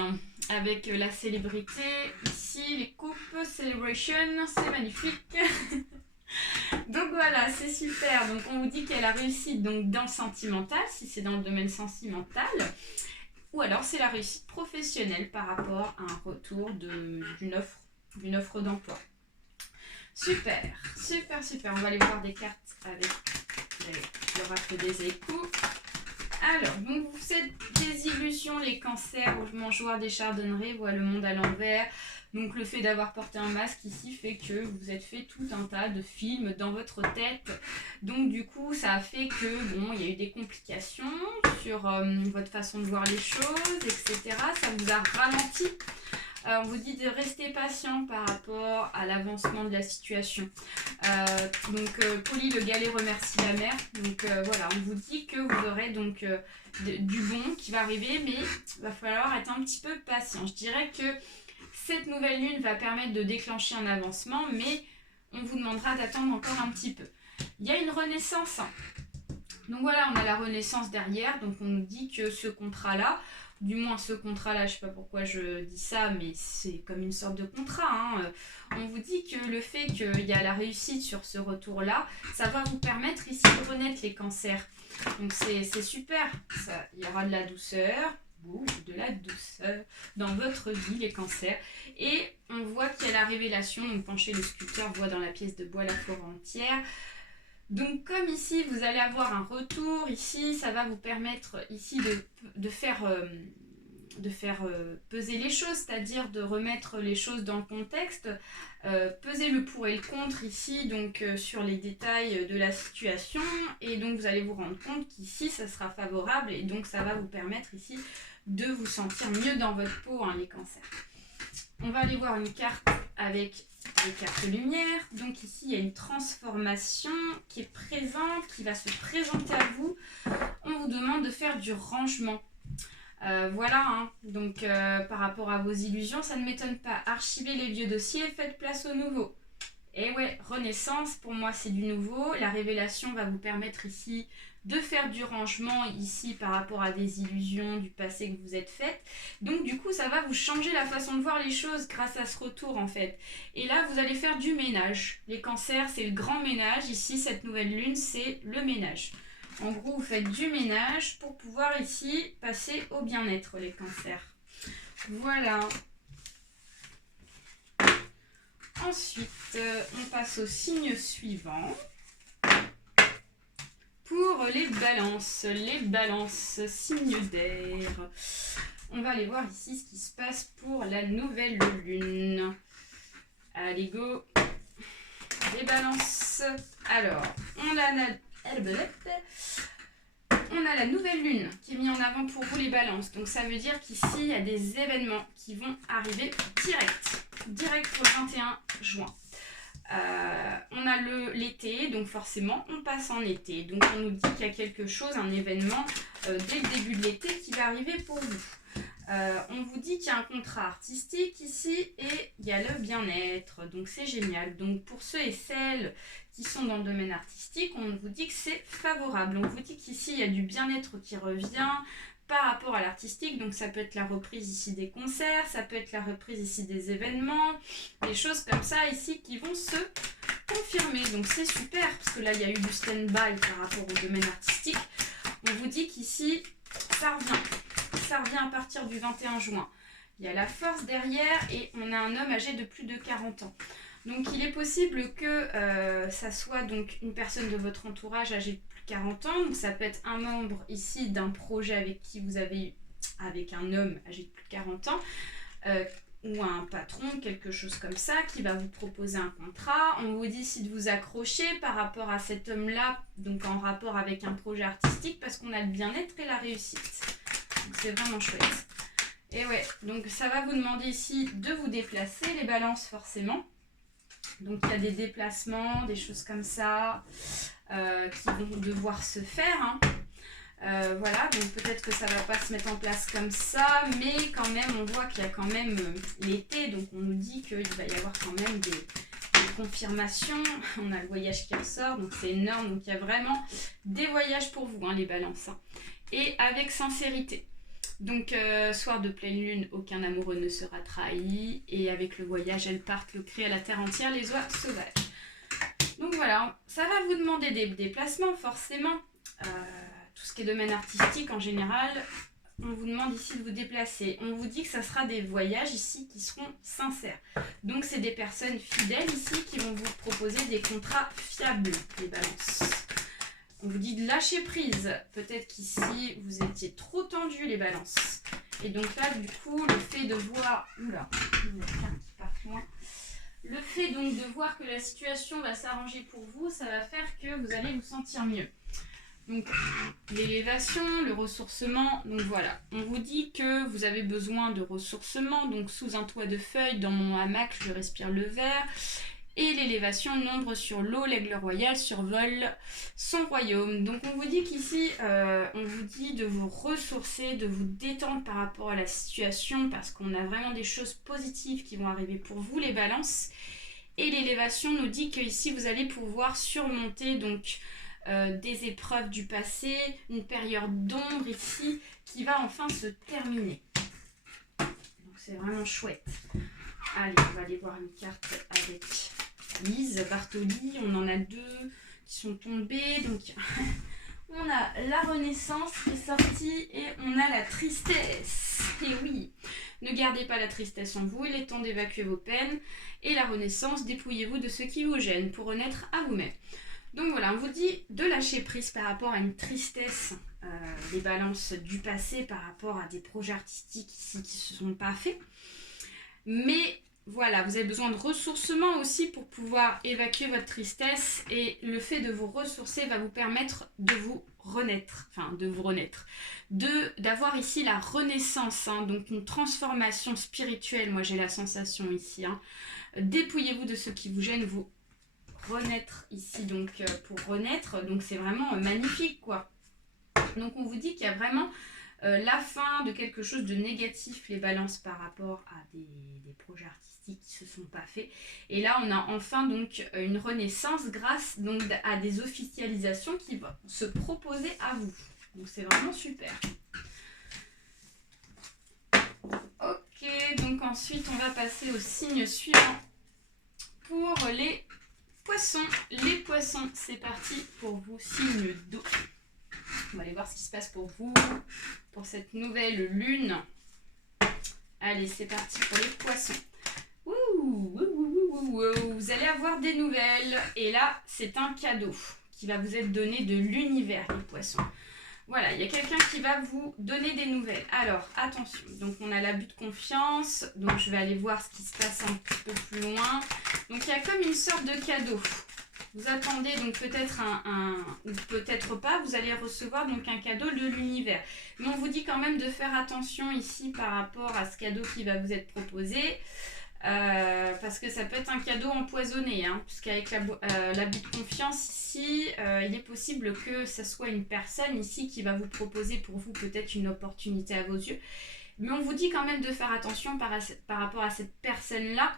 Avec la célébrité ici, les coupes, celebration, c'est magnifique. Donc voilà, c'est super. Donc on vous dit qu'il y a la réussite donc, dans le sentimental, si c'est dans le domaine sentimental. Ou alors c'est la réussite professionnelle par rapport à un retour d'une offre d'emploi. Super, super, super. On va aller voir des cartes avec l'oracle des échos. Alors, donc vous êtes des illusions, les cancers, au mangeoire des chardonnerets, voit le monde à l'envers. Donc le fait d'avoir porté un masque ici fait que vous êtes fait tout un tas de films dans votre tête. Donc du coup, ça a fait que, bon, il y a eu des complications sur votre façon de voir les choses, etc. Ça vous a ralenti. On vous dit de rester patient par rapport à l'avancement de la situation. Poli le galet remercie la mer. Donc voilà, on vous dit que vous aurez donc du bon qui va arriver, mais il va falloir être un petit peu patient. Je dirais que cette nouvelle lune va permettre de déclencher un avancement, mais on vous demandera d'attendre encore un petit peu. Il y a une renaissance. Donc voilà, on a la renaissance derrière. Donc on nous dit que ce contrat-là, du moins ce contrat-là, je ne sais pas pourquoi je dis ça, mais c'est comme une sorte de contrat. Hein. On vous dit que le fait qu'il y a la réussite sur ce retour-là, ça va vous permettre ici de renaître les cancers. Donc c'est super. Il y aura de la douceur. De la douceur dans votre vie, les cancers. Et on voit qu'il y a la révélation. Donc Penché le sculpteur voit dans la pièce de bois la forêt entière. Donc comme ici vous allez avoir un retour, ici ça va vous permettre ici de faire peser les choses, c'est-à-dire de remettre les choses dans le contexte, peser le pour et le contre ici donc sur les détails de la situation, et donc vous allez vous rendre compte qu'ici ça sera favorable et donc ça va vous permettre ici de vous sentir mieux dans votre peau, hein, les cancers. On va aller voir une carte avec les cartes lumière. Donc ici il y a une transformation qui est présente, qui va se présenter à vous. On vous demande de faire du rangement. Voilà, hein. Donc par rapport à vos illusions, ça ne m'étonne pas. Archivez les vieux dossiers, faites place au nouveau. Et ouais, renaissance, pour moi c'est du nouveau. La révélation va vous permettre ici de faire du rangement ici par rapport à des illusions du passé que vous êtes faites. Donc du coup, ça va vous changer la façon de voir les choses grâce à ce retour en fait. Et là, vous allez faire du ménage. Les cancers, c'est le grand ménage. Ici, cette nouvelle lune, c'est le ménage. En gros, vous faites du ménage pour pouvoir ici passer au bien-être, les cancers. Voilà. Ensuite, on passe au signe suivant. Pour les balances, signes d'air. On va aller voir ici ce qui se passe pour la nouvelle lune. Allez, go. Les balances. Alors, on a la nouvelle lune qui est mise en avant pour vous, les balances. Donc ça veut dire qu'ici, il y a des événements qui vont arriver direct pour le 21 juin. On a l'été, donc forcément on passe en été. Donc on nous dit qu'il y a quelque chose, un événement dès le début de l'été qui va arriver pour vous. On vous dit qu'il y a un contrat artistique ici et il y a le bien-être, donc c'est génial. Donc pour ceux et celles qui sont dans le domaine artistique, on vous dit que c'est favorable. On vous dit qu'ici il y a du bien-être qui revient par rapport à l'artistique, donc ça peut être la reprise ici des concerts, ça peut être la reprise ici des événements, des choses comme ça ici qui vont se confirmer. Donc c'est super parce que là il y a eu du stand-by par rapport au domaine artistique. On vous dit qu'ici ça revient. Ça revient à partir du 21 juin. Il y a la force derrière et on a un homme âgé de plus de 40 ans. Donc il est possible que ça soit donc une personne de votre entourage âgée de plus de 40 ans. Donc ça peut être un membre ici d'un projet avec qui vous avez eu, avec un homme âgé de plus de 40 ans. Ou un patron, quelque chose comme ça, qui va vous proposer un contrat. On vous dit ici de vous accrocher par rapport à cet homme-là, donc en rapport avec un projet artistique, parce qu'on a le bien-être et la réussite. C'est vraiment chouette. Et ouais, donc ça va vous demander ici de vous déplacer, les balances forcément. Donc il y a des déplacements, des choses comme ça qui vont devoir se faire. Hein. Voilà, donc peut-être que ça ne va pas se mettre en place comme ça, mais quand même on voit qu'il y a quand même l'été, donc on nous dit qu'il va y avoir quand même des confirmations. On a le voyage qui ressort, donc c'est énorme, donc il y a vraiment des voyages pour vous, hein, les balances. Hein. Et avec sincérité. Donc, soir de pleine lune, aucun amoureux ne sera trahi. Et avec le voyage, elles partent le cri à la terre entière, les oies sauvages. Donc voilà, ça va vous demander des déplacements, forcément. Tout ce qui est domaine artistique en général, on vous demande ici de vous déplacer. On vous dit que ça sera des voyages ici qui seront sincères. Donc, c'est des personnes fidèles ici qui vont vous proposer des contrats fiables, les balances. On vous dit de lâcher prise. Peut-être qu'ici, vous étiez trop tendu, les balances. Et donc là, du coup, le fait de voir... Oula, il y a quelqu'un qui part loin. Le fait donc de voir que la situation va s'arranger pour vous, ça va faire que vous allez vous sentir mieux. Donc, l'élévation, le ressourcement, donc voilà. On vous dit que vous avez besoin de ressourcement, donc sous un toit de feuilles, dans mon hamac, je respire le vert. Et l'élévation, nombre sur l'eau, l'aigle royal survole son royaume. Donc on vous dit qu'ici, on vous dit de vous ressourcer, de vous détendre par rapport à la situation, parce qu'on a vraiment des choses positives qui vont arriver pour vous, les balances. Et l'élévation nous dit qu'ici, vous allez pouvoir surmonter donc des épreuves du passé, une période d'ombre ici, qui va enfin se terminer. Donc c'est vraiment chouette. Allez, on va aller voir une carte avec Lise Bartoli. On en a deux qui sont tombés. Donc, on a la Renaissance qui est sortie et on a la tristesse. Et oui, ne gardez pas la tristesse en vous. Il est temps d'évacuer vos peines. Et la Renaissance, dépouillez-vous de ce qui vous gêne pour renaître à vous-même. Donc voilà, on vous dit de lâcher prise par rapport à une tristesse, des balances du passé par rapport à des projets artistiques ici qui ne se sont pas faits. Mais voilà, vous avez besoin de ressourcement aussi pour pouvoir évacuer votre tristesse, et le fait de vous ressourcer va vous permettre de vous renaître, d'avoir ici la renaissance, hein, donc une transformation spirituelle. Moi j'ai la sensation ici, hein. Dépouillez-vous de ce qui vous gêne, vous renaître ici, donc pour renaître, donc c'est vraiment magnifique quoi. Donc on vous dit qu'il y a vraiment la fin de quelque chose de négatif, les balances, par rapport à des projets artistiques qui ne se sont pas faits. Et là, on a enfin donc une renaissance grâce donc à des officialisations qui vont se proposer à vous. Donc c'est vraiment super. Ok, donc ensuite, on va passer au signe suivant pour les poissons. Les poissons, c'est parti pour vous, signe d'eau. On va aller voir ce qui se passe pour vous, pour cette nouvelle lune. Allez, c'est parti pour les poissons. Vous allez avoir des nouvelles. Et là, c'est un cadeau qui va vous être donné de l'univers, les poissons. Voilà, il y a quelqu'un qui va vous donner des nouvelles. Alors, attention. Donc, on a l'abus de confiance. Donc, je vais aller voir ce qui se passe un petit peu plus loin. Donc, il y a comme une sorte de cadeau. Vous attendez donc peut-être ou peut-être pas, vous allez recevoir donc un cadeau de l'univers. Mais on vous dit quand même de faire attention ici par rapport à ce cadeau qui va vous être proposé. Parce que ça peut être un cadeau empoisonné, hein, puisqu'avec l'abus de confiance ici, il est possible que ce soit une personne ici qui va vous proposer pour vous peut-être une opportunité à vos yeux. Mais on vous dit quand même de faire attention par rapport à cette personne-là,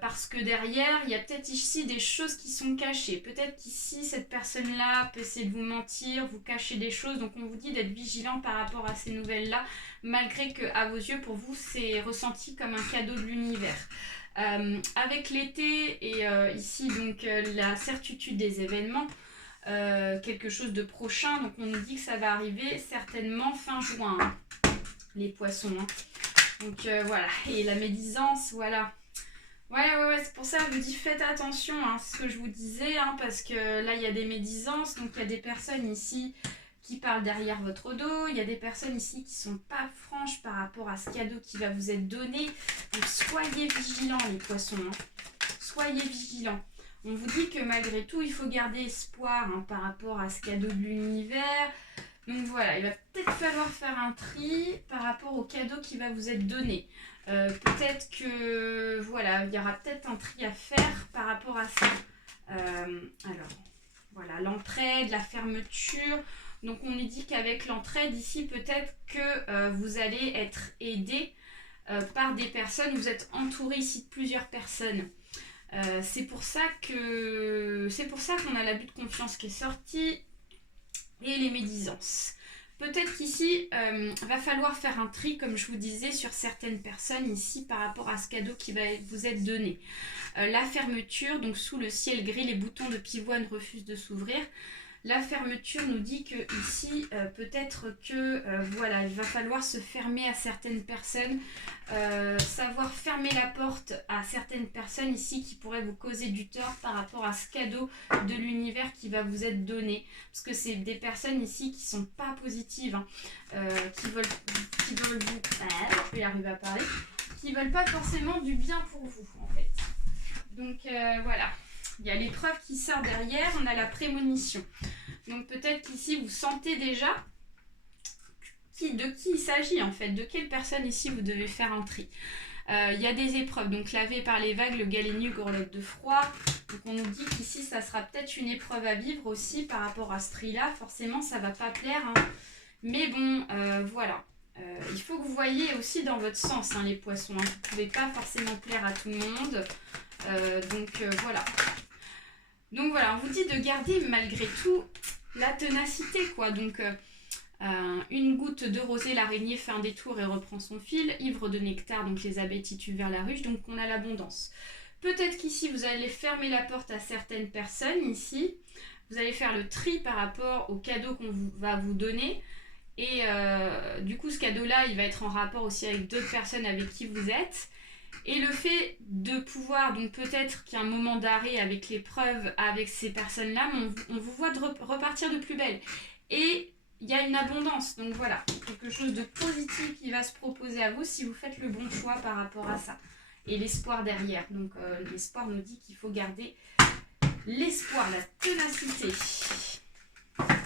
parce que derrière, il y a peut-être ici des choses qui sont cachées. Peut-être qu'ici, cette personne-là peut essayer de vous mentir, vous cacher des choses. Donc on vous dit d'être vigilant par rapport à ces nouvelles-là, malgré qu'à vos yeux, pour vous, c'est ressenti comme un cadeau de l'univers. Avec l'été et ici, donc la certitude des événements, quelque chose de prochain. Donc on nous dit que ça va arriver certainement fin juin, hein, les poissons. Hein. Donc voilà, et la médisance, voilà. Ouais, c'est pour ça que je vous dis faites attention, hein, c'est ce que je vous disais, hein, parce que là il y a des médisances, donc il y a des personnes ici qui parlent derrière votre dos, il y a des personnes ici qui sont pas franches par rapport à ce cadeau qui va vous être donné, donc soyez vigilants les poissons, hein. Soyez vigilants. On vous dit que malgré tout il faut garder espoir, hein, par rapport à ce cadeau de l'univers. Donc voilà, il va peut-être falloir faire un tri par rapport au cadeau qui va vous être donné. Peut-être que voilà, il y aura peut-être un tri à faire par rapport à ça. Alors, voilà, l'entraide, la fermeture. Donc on nous dit qu'avec l'entraide ici, peut-être que vous allez être aidé par des personnes. Vous êtes entouré ici de plusieurs personnes. C'est pour ça qu'on a l'abus de confiance qui est sorti et les médisances. Peut-être qu'ici, va falloir faire un tri, comme je vous disais, sur certaines personnes ici par rapport à ce cadeau qui va vous être donné. La fermeture, donc sous le ciel gris, les boutons de pivoine refusent de s'ouvrir. La fermeture nous dit que ici, peut-être que voilà, il va falloir se fermer à certaines personnes, savoir fermer la porte à certaines personnes ici qui pourraient vous causer du tort par rapport à ce cadeau de l'univers qui va vous être donné. Parce que c'est des personnes ici qui sont pas positives, hein, qui veulent vous... je vais y arriver à parler. Qui veulent pas forcément du bien pour vous, en fait. Donc voilà. Il y a l'épreuve qui sort derrière, on a la prémonition. Donc peut-être qu'ici vous sentez déjà de qui il s'agit en fait, de quelle personne ici vous devez faire un tri. Il y a des épreuves, donc lavé par les vagues, le galénier, gourlotte de froid. Donc on nous dit qu'ici ça sera peut-être une épreuve à vivre aussi par rapport à ce tri-là. Forcément ça va pas plaire, hein. Mais bon, voilà. Il faut que vous voyez aussi dans votre sens, hein, les poissons. Hein. Vous ne pouvez pas forcément plaire à tout le monde. Donc voilà. Donc voilà, on vous dit de garder malgré tout la ténacité, quoi. Donc une goutte de rosée, l'araignée fait un détour et reprend son fil. Ivre de nectar, donc les abeilles titubent vers la ruche. Donc on a l'abondance. Peut-être qu'ici vous allez fermer la porte à certaines personnes. Ici, vous allez faire le tri par rapport au cadeau qu'on va vous donner. Et du coup, ce cadeau-là, il va être en rapport aussi avec d'autres personnes avec qui vous êtes. Et le fait de pouvoir, donc peut-être qu'il y a un moment d'arrêt avec l'épreuve, avec ces personnes-là, mais on vous voit repartir de plus belle. Et il y a une abondance, donc voilà, quelque chose de positif qui va se proposer à vous si vous faites le bon choix par rapport à ça. Et l'espoir derrière, donc l'espoir nous dit qu'il faut garder l'espoir, la ténacité.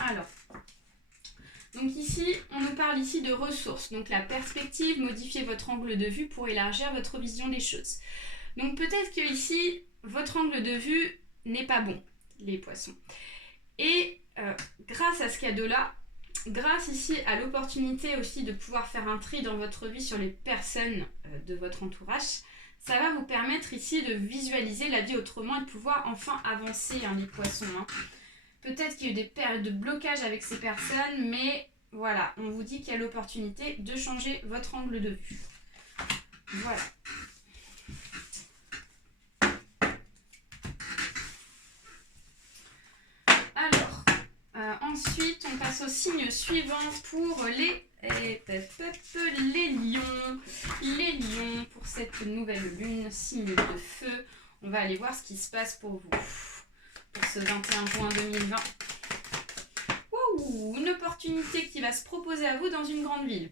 Alors... Donc ici, on nous parle ici de ressources. Donc la perspective, modifier votre angle de vue pour élargir votre vision des choses. Donc peut-être que ici, votre angle de vue n'est pas bon, les poissons. Et grâce à ce cadeau-là, grâce ici à l'opportunité aussi de pouvoir faire un tri dans votre vie sur les personnes de votre entourage, ça va vous permettre ici de visualiser la vie autrement et de pouvoir enfin avancer, hein, les poissons. Hein. Peut-être qu'il y a eu des périodes de blocage avec ces personnes, mais voilà, on vous dit qu'il y a l'opportunité de changer votre angle de vue. Voilà. Alors, ensuite, on passe au signe suivant pour les lions. Les lions, pour cette nouvelle lune, signe de feu. On va aller voir ce qui se passe pour vous. Pour ce 21 juin 2020. Wouh, une opportunité qui va se proposer à vous dans une grande ville.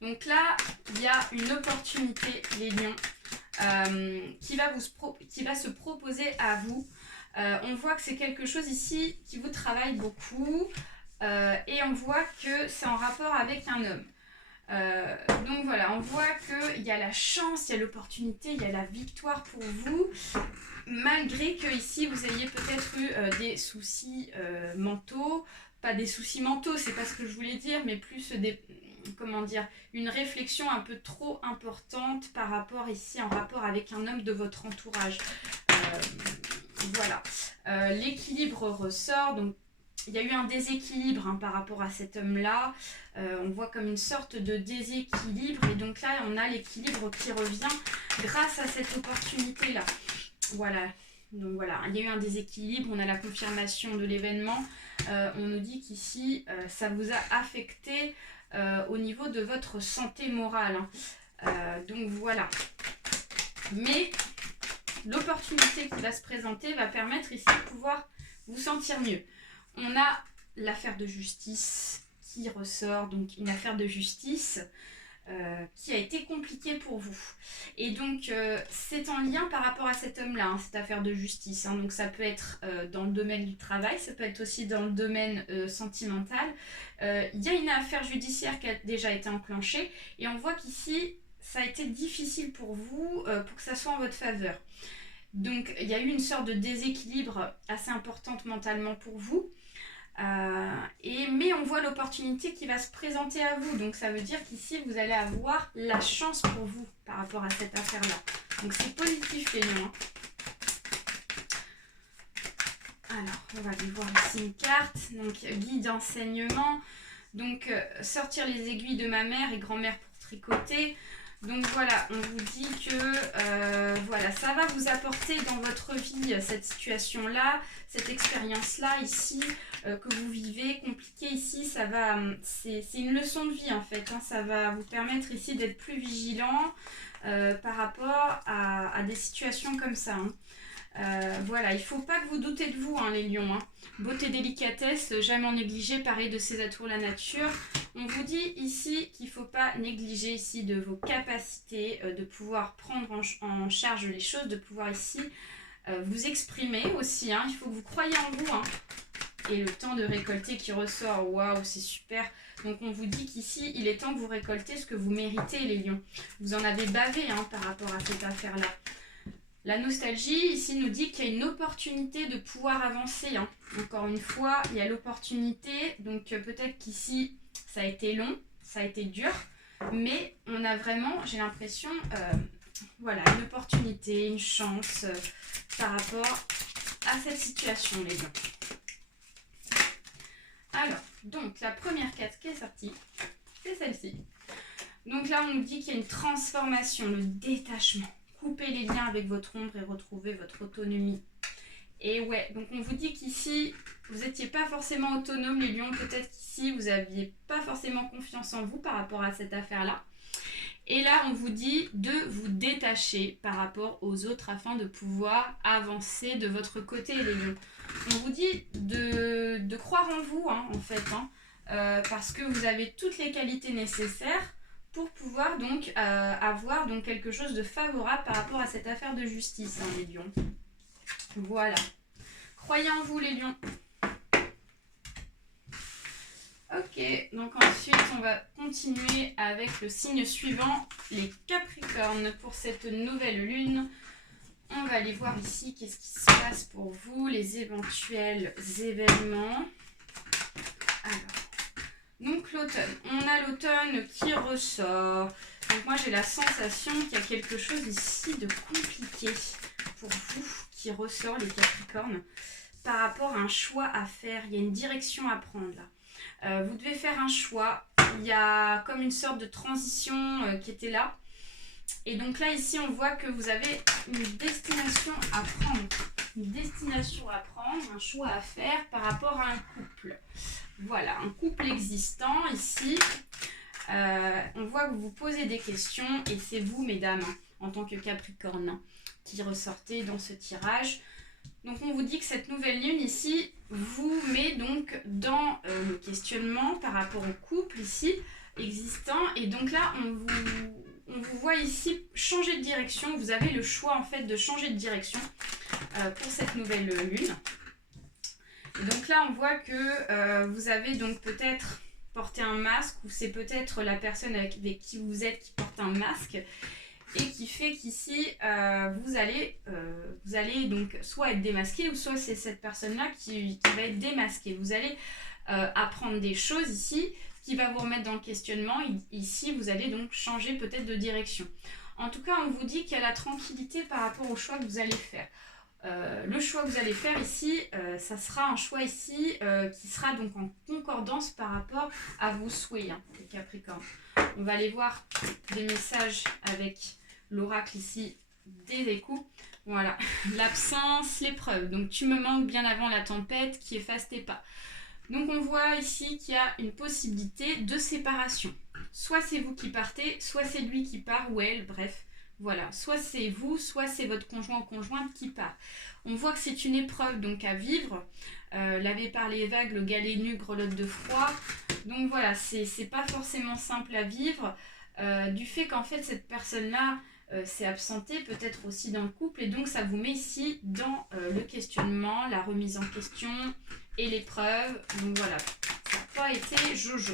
Donc là, il y a une opportunité, les lions, qui va se proposer à vous. On voit que c'est quelque chose ici qui vous travaille beaucoup et on voit que c'est en rapport avec un homme. Donc voilà, on voit qu'il y a la chance, il y a l'opportunité, il y a la victoire pour vous, malgré que ici vous ayez peut-être eu des soucis mentaux, pas des soucis mentaux, c'est pas ce que je voulais dire, mais plus des, comment dire, une réflexion un peu trop importante par rapport ici, en rapport avec un homme de votre entourage. Voilà, l'équilibre ressort, donc il y a eu un déséquilibre hein, par rapport à cet homme-là. On voit comme une sorte de déséquilibre. Et donc là, on a l'équilibre qui revient grâce à cette opportunité-là. Voilà. Donc voilà, il y a eu un déséquilibre. On a la confirmation de l'événement. On nous dit qu'ici, ça vous a affecté au niveau de votre santé morale. Hein. Donc voilà. Mais l'opportunité qui va se présenter va permettre ici de pouvoir vous sentir mieux. On a l'affaire de justice qui ressort, donc une affaire de justice qui a été compliquée pour vous. Et donc, c'est en lien par rapport à cet homme-là, hein, cette affaire de justice. Hein. Donc, ça peut être dans le domaine du travail, ça peut être aussi dans le domaine sentimental. Il y a une affaire judiciaire qui a déjà été enclenchée et on voit qu'ici, ça a été difficile pour vous pour que ça soit en votre faveur. Donc, il y a eu une sorte de déséquilibre assez importante mentalement pour vous. Mais on voit l'opportunité qui va se présenter à vous. Donc, ça veut dire qu'ici, vous allez avoir la chance pour vous par rapport à cette affaire-là. Donc, c'est positif, les lions. Hein. Alors, on va aller voir ici une carte. Donc, guide enseignement. Donc, sortir les aiguilles de ma mère et grand-mère pour tricoter. Donc voilà, on vous dit que voilà, ça va vous apporter dans votre vie cette situation-là, cette expérience-là ici que vous vivez, compliquée ici, ça va, c'est une leçon de vie en fait, hein, ça va vous permettre ici d'être plus vigilant par rapport à des situations comme ça. Hein. Voilà, il ne faut pas que vous doutez de vous, hein, les lions. Hein. Beauté, délicatesse, jamais en négliger, pareil de ses atouts la nature. On vous dit ici qu'il ne faut pas négliger ici de vos capacités, de pouvoir prendre en charge les choses, de pouvoir ici vous exprimer aussi. Hein. Il faut que vous croyiez en vous. Hein. Et le temps de récolter qui ressort, waouh, c'est super. Donc on vous dit qu'ici, il est temps que vous récoltez ce que vous méritez, les lions. Vous en avez bavé hein, par rapport à cette affaire-là. La nostalgie, ici, nous dit qu'il y a une opportunité de pouvoir avancer. Hein. Encore une fois, il y a l'opportunité. Donc, peut-être qu'ici, ça a été long, ça a été dur. Mais on a vraiment, j'ai l'impression, voilà, une opportunité, une chance par rapport à cette situation, les gars. Alors, donc, la première carte qui est sortie, c'est celle-ci. Donc là, on nous dit qu'il y a une transformation, le détachement. Couper les liens avec votre ombre et retrouver votre autonomie. Et ouais, donc on vous dit qu'ici, vous n'étiez pas forcément autonome, les lions. Peut-être qu'ici, vous n'aviez pas forcément confiance en vous par rapport à cette affaire-là. Et là, on vous dit de vous détacher par rapport aux autres afin de pouvoir avancer de votre côté, les lions. On vous dit de croire en vous, hein, en fait, hein, parce que vous avez toutes les qualités nécessaires pour pouvoir donc avoir donc quelque chose de favorable par rapport à cette affaire de justice, hein, les lions. Voilà. Croyez en vous, les lions. Ok, donc ensuite, on va continuer avec le signe suivant, les Capricornes, pour cette nouvelle lune. On va aller voir ici qu'est-ce qui se passe pour vous, les éventuels événements. Alors. Donc l'automne, on a l'automne qui ressort. Donc moi j'ai la sensation qu'il y a quelque chose ici de compliqué pour vous qui ressort, les Capricornes, par rapport à un choix à faire. Il y a une direction à prendre là. Vous devez faire un choix. Il y a comme une sorte de transition qui était là. Et donc là ici on voit que vous avez une destination à prendre. Une destination à prendre, un choix à faire par rapport à un couple. Voilà, un couple existant ici. On voit que vous vous posez des questions et c'est vous, mesdames, en tant que Capricorne, qui ressortez dans ce tirage. Donc on vous dit que cette nouvelle lune ici vous met donc dans le questionnement par rapport au couple ici existant. Et donc là, on vous voit ici changer de direction. Vous avez le choix en fait de changer de direction pour cette nouvelle lune. Et donc là, on voit que vous avez donc peut-être porter un masque ou c'est peut-être la personne avec qui vous êtes qui porte un masque et qui fait qu'ici vous allez donc soit être démasqué ou soit c'est cette personne-là qui va être démasquée. Vous allez apprendre des choses ici qui va vous remettre dans le questionnement. Ici, vous allez donc changer peut-être de direction. En tout cas, on vous dit qu'il y a la tranquillité par rapport au choix que vous allez faire. Le choix que vous allez faire ici, ça sera un choix ici qui sera donc en concordance par rapport à vos souhaits, hein, les Capricornes. On va aller voir des messages avec l'oracle ici des échos. Voilà, l'absence, l'épreuve. Donc tu me manques bien avant la tempête qui efface tes pas. Donc on voit ici qu'il y a une possibilité de séparation. Soit c'est vous qui partez, soit c'est lui qui part ou elle, bref. Voilà, soit c'est vous, soit c'est votre conjoint ou conjointe qui part. On voit que c'est une épreuve donc à vivre. Lavé par les vagues, le galet nu grelotte de froid. Donc voilà, c'est pas forcément simple à vivre. Du fait qu'en fait cette personne-là s'est absentée, peut-être aussi dans le couple. Et donc ça vous met ici dans le questionnement, la remise en question et l'épreuve. Donc voilà, ça n'a pas été jojo.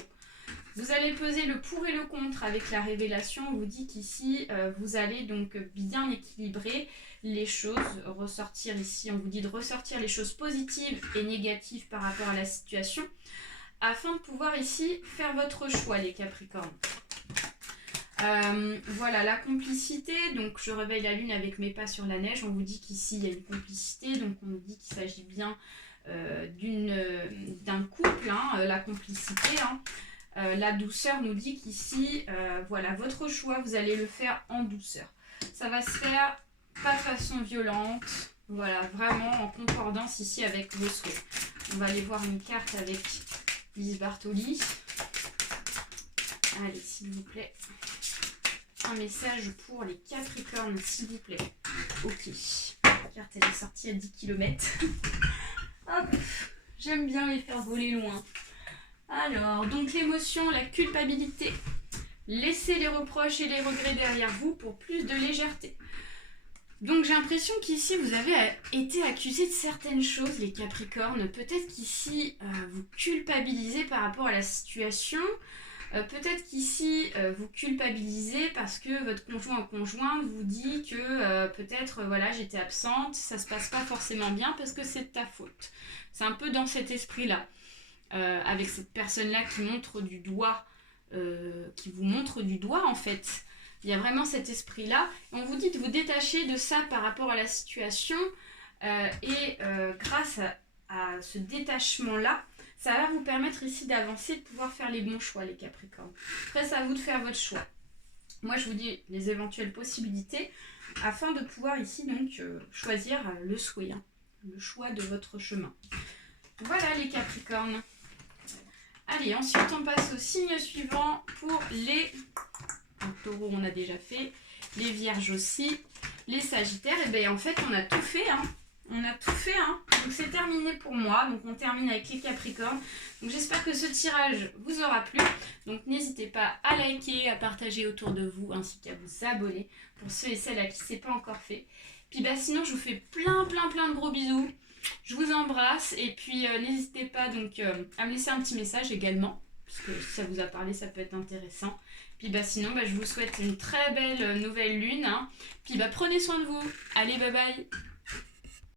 Vous allez peser le pour et le contre avec la révélation. On vous dit qu'ici, vous allez donc bien équilibrer les choses, ressortir ici, on vous dit de ressortir les choses positives et négatives par rapport à la situation, afin de pouvoir ici faire votre choix, les Capricornes. Voilà, la complicité, donc je réveille la lune avec mes pas sur la neige. On vous dit qu'ici, il y a une complicité, donc on vous dit qu'il s'agit bien d'un couple, hein, la complicité, hein. La douceur nous dit qu'ici, voilà, votre choix, vous allez le faire en douceur. Ça va se faire pas de façon violente, voilà, vraiment en concordance ici avec vos souhaits. On va aller voir une carte avec Lise Bartoli. Allez, s'il vous plaît. Un message pour les Capricornes, s'il vous plaît. Ok. La carte, elle est sortie à 10 km. Hop, j'aime bien les faire voler loin. Alors, donc l'émotion, la culpabilité. Laissez les reproches et les regrets derrière vous pour plus de légèreté. Donc j'ai l'impression qu'ici vous avez été accusé de certaines choses, les Capricornes. Peut-être qu'ici vous culpabilisez par rapport à la situation. Peut-être qu'ici vous culpabilisez parce que votre conjoint ou conjointe vous dit que peut-être voilà, j'étais absente, ça se passe pas forcément bien parce que c'est de ta faute. C'est un peu dans cet esprit-là. Avec cette personne-là qui montre du doigt, qui vous montre du doigt en fait. Il y a vraiment cet esprit-là. On vous dit de vous détacher de ça par rapport à la situation et grâce à ce détachement-là, ça va vous permettre ici d'avancer, de pouvoir faire les bons choix, les Capricornes. Après, c'est à vous de faire votre choix. Moi, je vous dis les éventuelles possibilités afin de pouvoir ici donc choisir le souhait, hein, le choix de votre chemin. Voilà les Capricornes. Allez, ensuite on passe au signe suivant pour les taureaux, on a déjà fait, les vierges aussi, les sagittaires. Et bien en fait on a tout fait, hein. On a tout fait, hein. Donc c'est terminé pour moi. Donc on termine avec les Capricornes. Donc j'espère que ce tirage vous aura plu. Donc n'hésitez pas à liker, à partager autour de vous, ainsi qu'à vous abonner pour ceux et celles à qui c'est pas encore fait. Puis bah sinon je vous fais plein de gros bisous. Je vous embrasse et puis n'hésitez pas donc à me laisser un petit message également, parce que si ça vous a parlé, ça peut être intéressant. Puis bah sinon, je vous souhaite une très belle nouvelle lune, hein. Puis bah prenez soin de vous. Allez, bye bye.